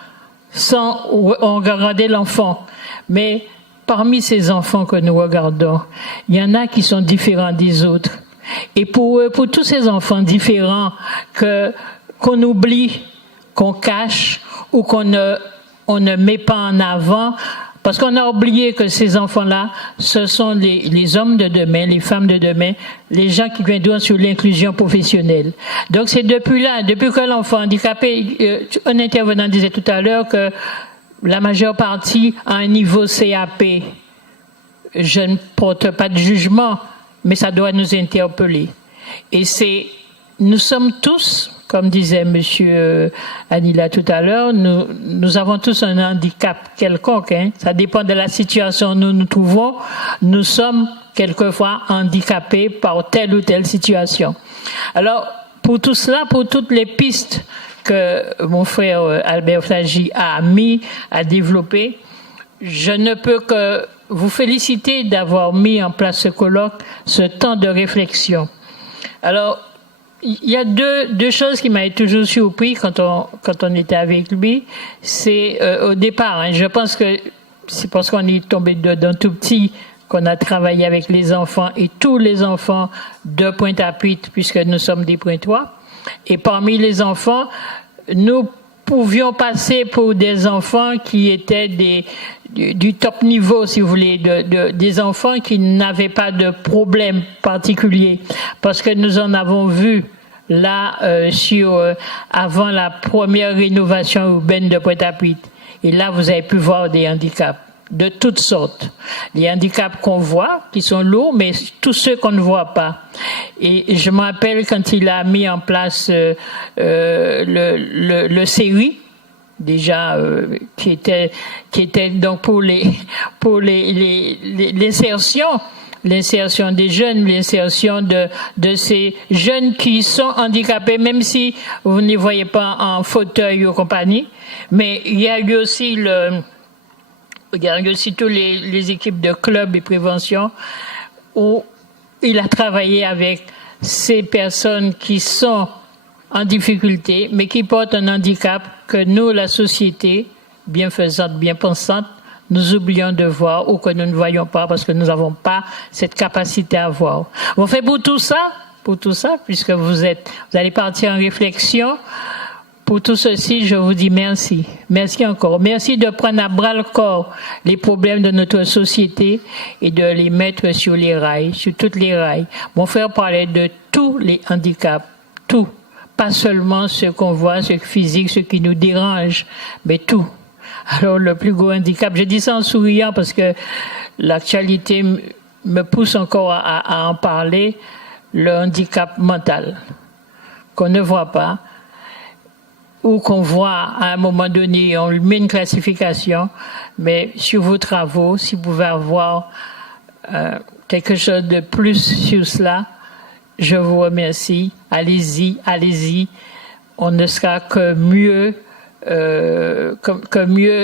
sans regarder l'enfant. Mais parmi ces enfants que nous regardons, il y en a qui sont différents des autres. Et pour tous ces enfants différents qu'on oublie, qu'on cache ou qu'on ne met pas en avant, parce qu'on a oublié que ces enfants-là, ce sont les hommes de demain, les femmes de demain, les gens qui viendront sur l'inclusion professionnelle. Donc c'est depuis que l'enfant handicapé, un intervenant disait tout à l'heure que la majeure partie a un niveau CAP. Je ne porte pas de jugement, mais ça doit nous interpeller. Et nous sommes tous, comme disait Monsieur Anila tout à l'heure, nous avons tous un handicap quelconque. Ça dépend de la situation où nous nous trouvons. Nous sommes quelquefois handicapés par telle ou telle situation. Alors, pour tout cela, pour toutes les pistes que mon frère Albert Flagi a développé, je ne peux que vous féliciter d'avoir mis en place ce colloque, ce temps de réflexion. Alors, il y a deux choses qui m'avaient toujours surpris quand on était avec lui. C'est au départ, je pense que c'est parce qu'on est tombé dedans tout petit qu'on a travaillé avec les enfants et tous les enfants de Pointe-à-Pitre, puisque nous sommes des Pointois. Et parmi les enfants, nous pouvions passer pour des enfants qui étaient du top niveau, si vous voulez, des enfants qui n'avaient pas de problème particulier. Parce que nous en avons vu là, avant la première rénovation urbaine de Pointe-à-Pitre. Et là, vous avez pu voir des handicaps de toutes sortes. Les handicaps qu'on voit, qui sont lourds, mais tous ceux qu'on ne voit pas. Et je me rappelle quand il a mis en place le CERI, déjà qui était donc pour l'insertion des jeunes, l'insertion de ces jeunes qui sont handicapés, même si vous ne les voyez pas en fauteuil ou compagnie. Mais il y a eu aussi regardez aussi toutes les équipes de clubs et prévention, où il a travaillé avec ces personnes qui sont en difficulté, mais qui portent un handicap que nous, la société, bienfaisante, bien pensante, nous oublions de voir ou que nous ne voyons pas parce que nous n'avons pas cette capacité à voir. On fait pour tout ça, puisque vous allez partir en réflexion. Pour tout ceci, je vous dis merci. Merci encore. Merci de prendre à bras le corps les problèmes de notre société et de les mettre sur les rails, sur toutes les rails. Mon frère parlait de tous les handicaps, tout. Pas seulement ce qu'on voit, ce physique, ce qui nous dérange, mais tout. Alors, le plus gros handicap, je dis ça en souriant parce que l'actualité me pousse encore à en parler, le handicap mental, qu'on ne voit pas, ou qu'on voit à un moment donné, on lui met une classification, mais sur vos travaux, si vous pouvez avoir quelque chose de plus sur cela, je vous remercie. Allez-y, allez-y. On ne sera que mieux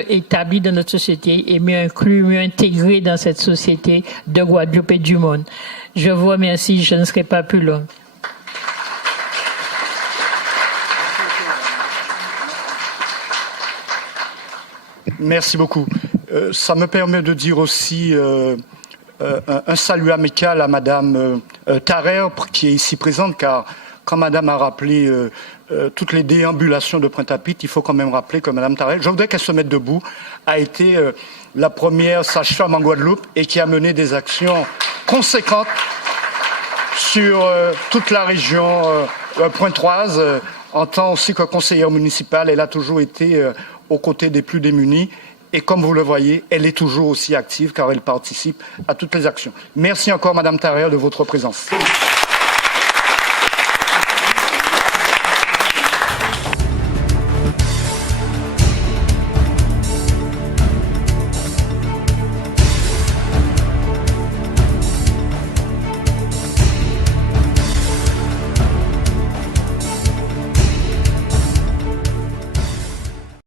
établi dans notre société et mieux inclus, mieux intégré dans cette société de Guadeloupe et du monde. Je vous remercie, je ne serai pas plus longue. Merci beaucoup. Ça me permet de dire aussi un salut amical à Madame Tarrer, qui est ici présente, car quand Madame a rappelé toutes les déambulations de Pointe-à-Pitre, il faut quand même rappeler que Madame Tarrer, je voudrais qu'elle se mette debout, a été la première sage-femme en Guadeloupe et qui a mené des actions conséquentes sur toute la région pointoise. En tant aussi que conseillère municipale, elle a toujours été aux côtés des plus démunis. Et comme vous le voyez, elle est toujours aussi active car elle participe à toutes les actions. Merci encore, Madame Tarrer, de votre présence.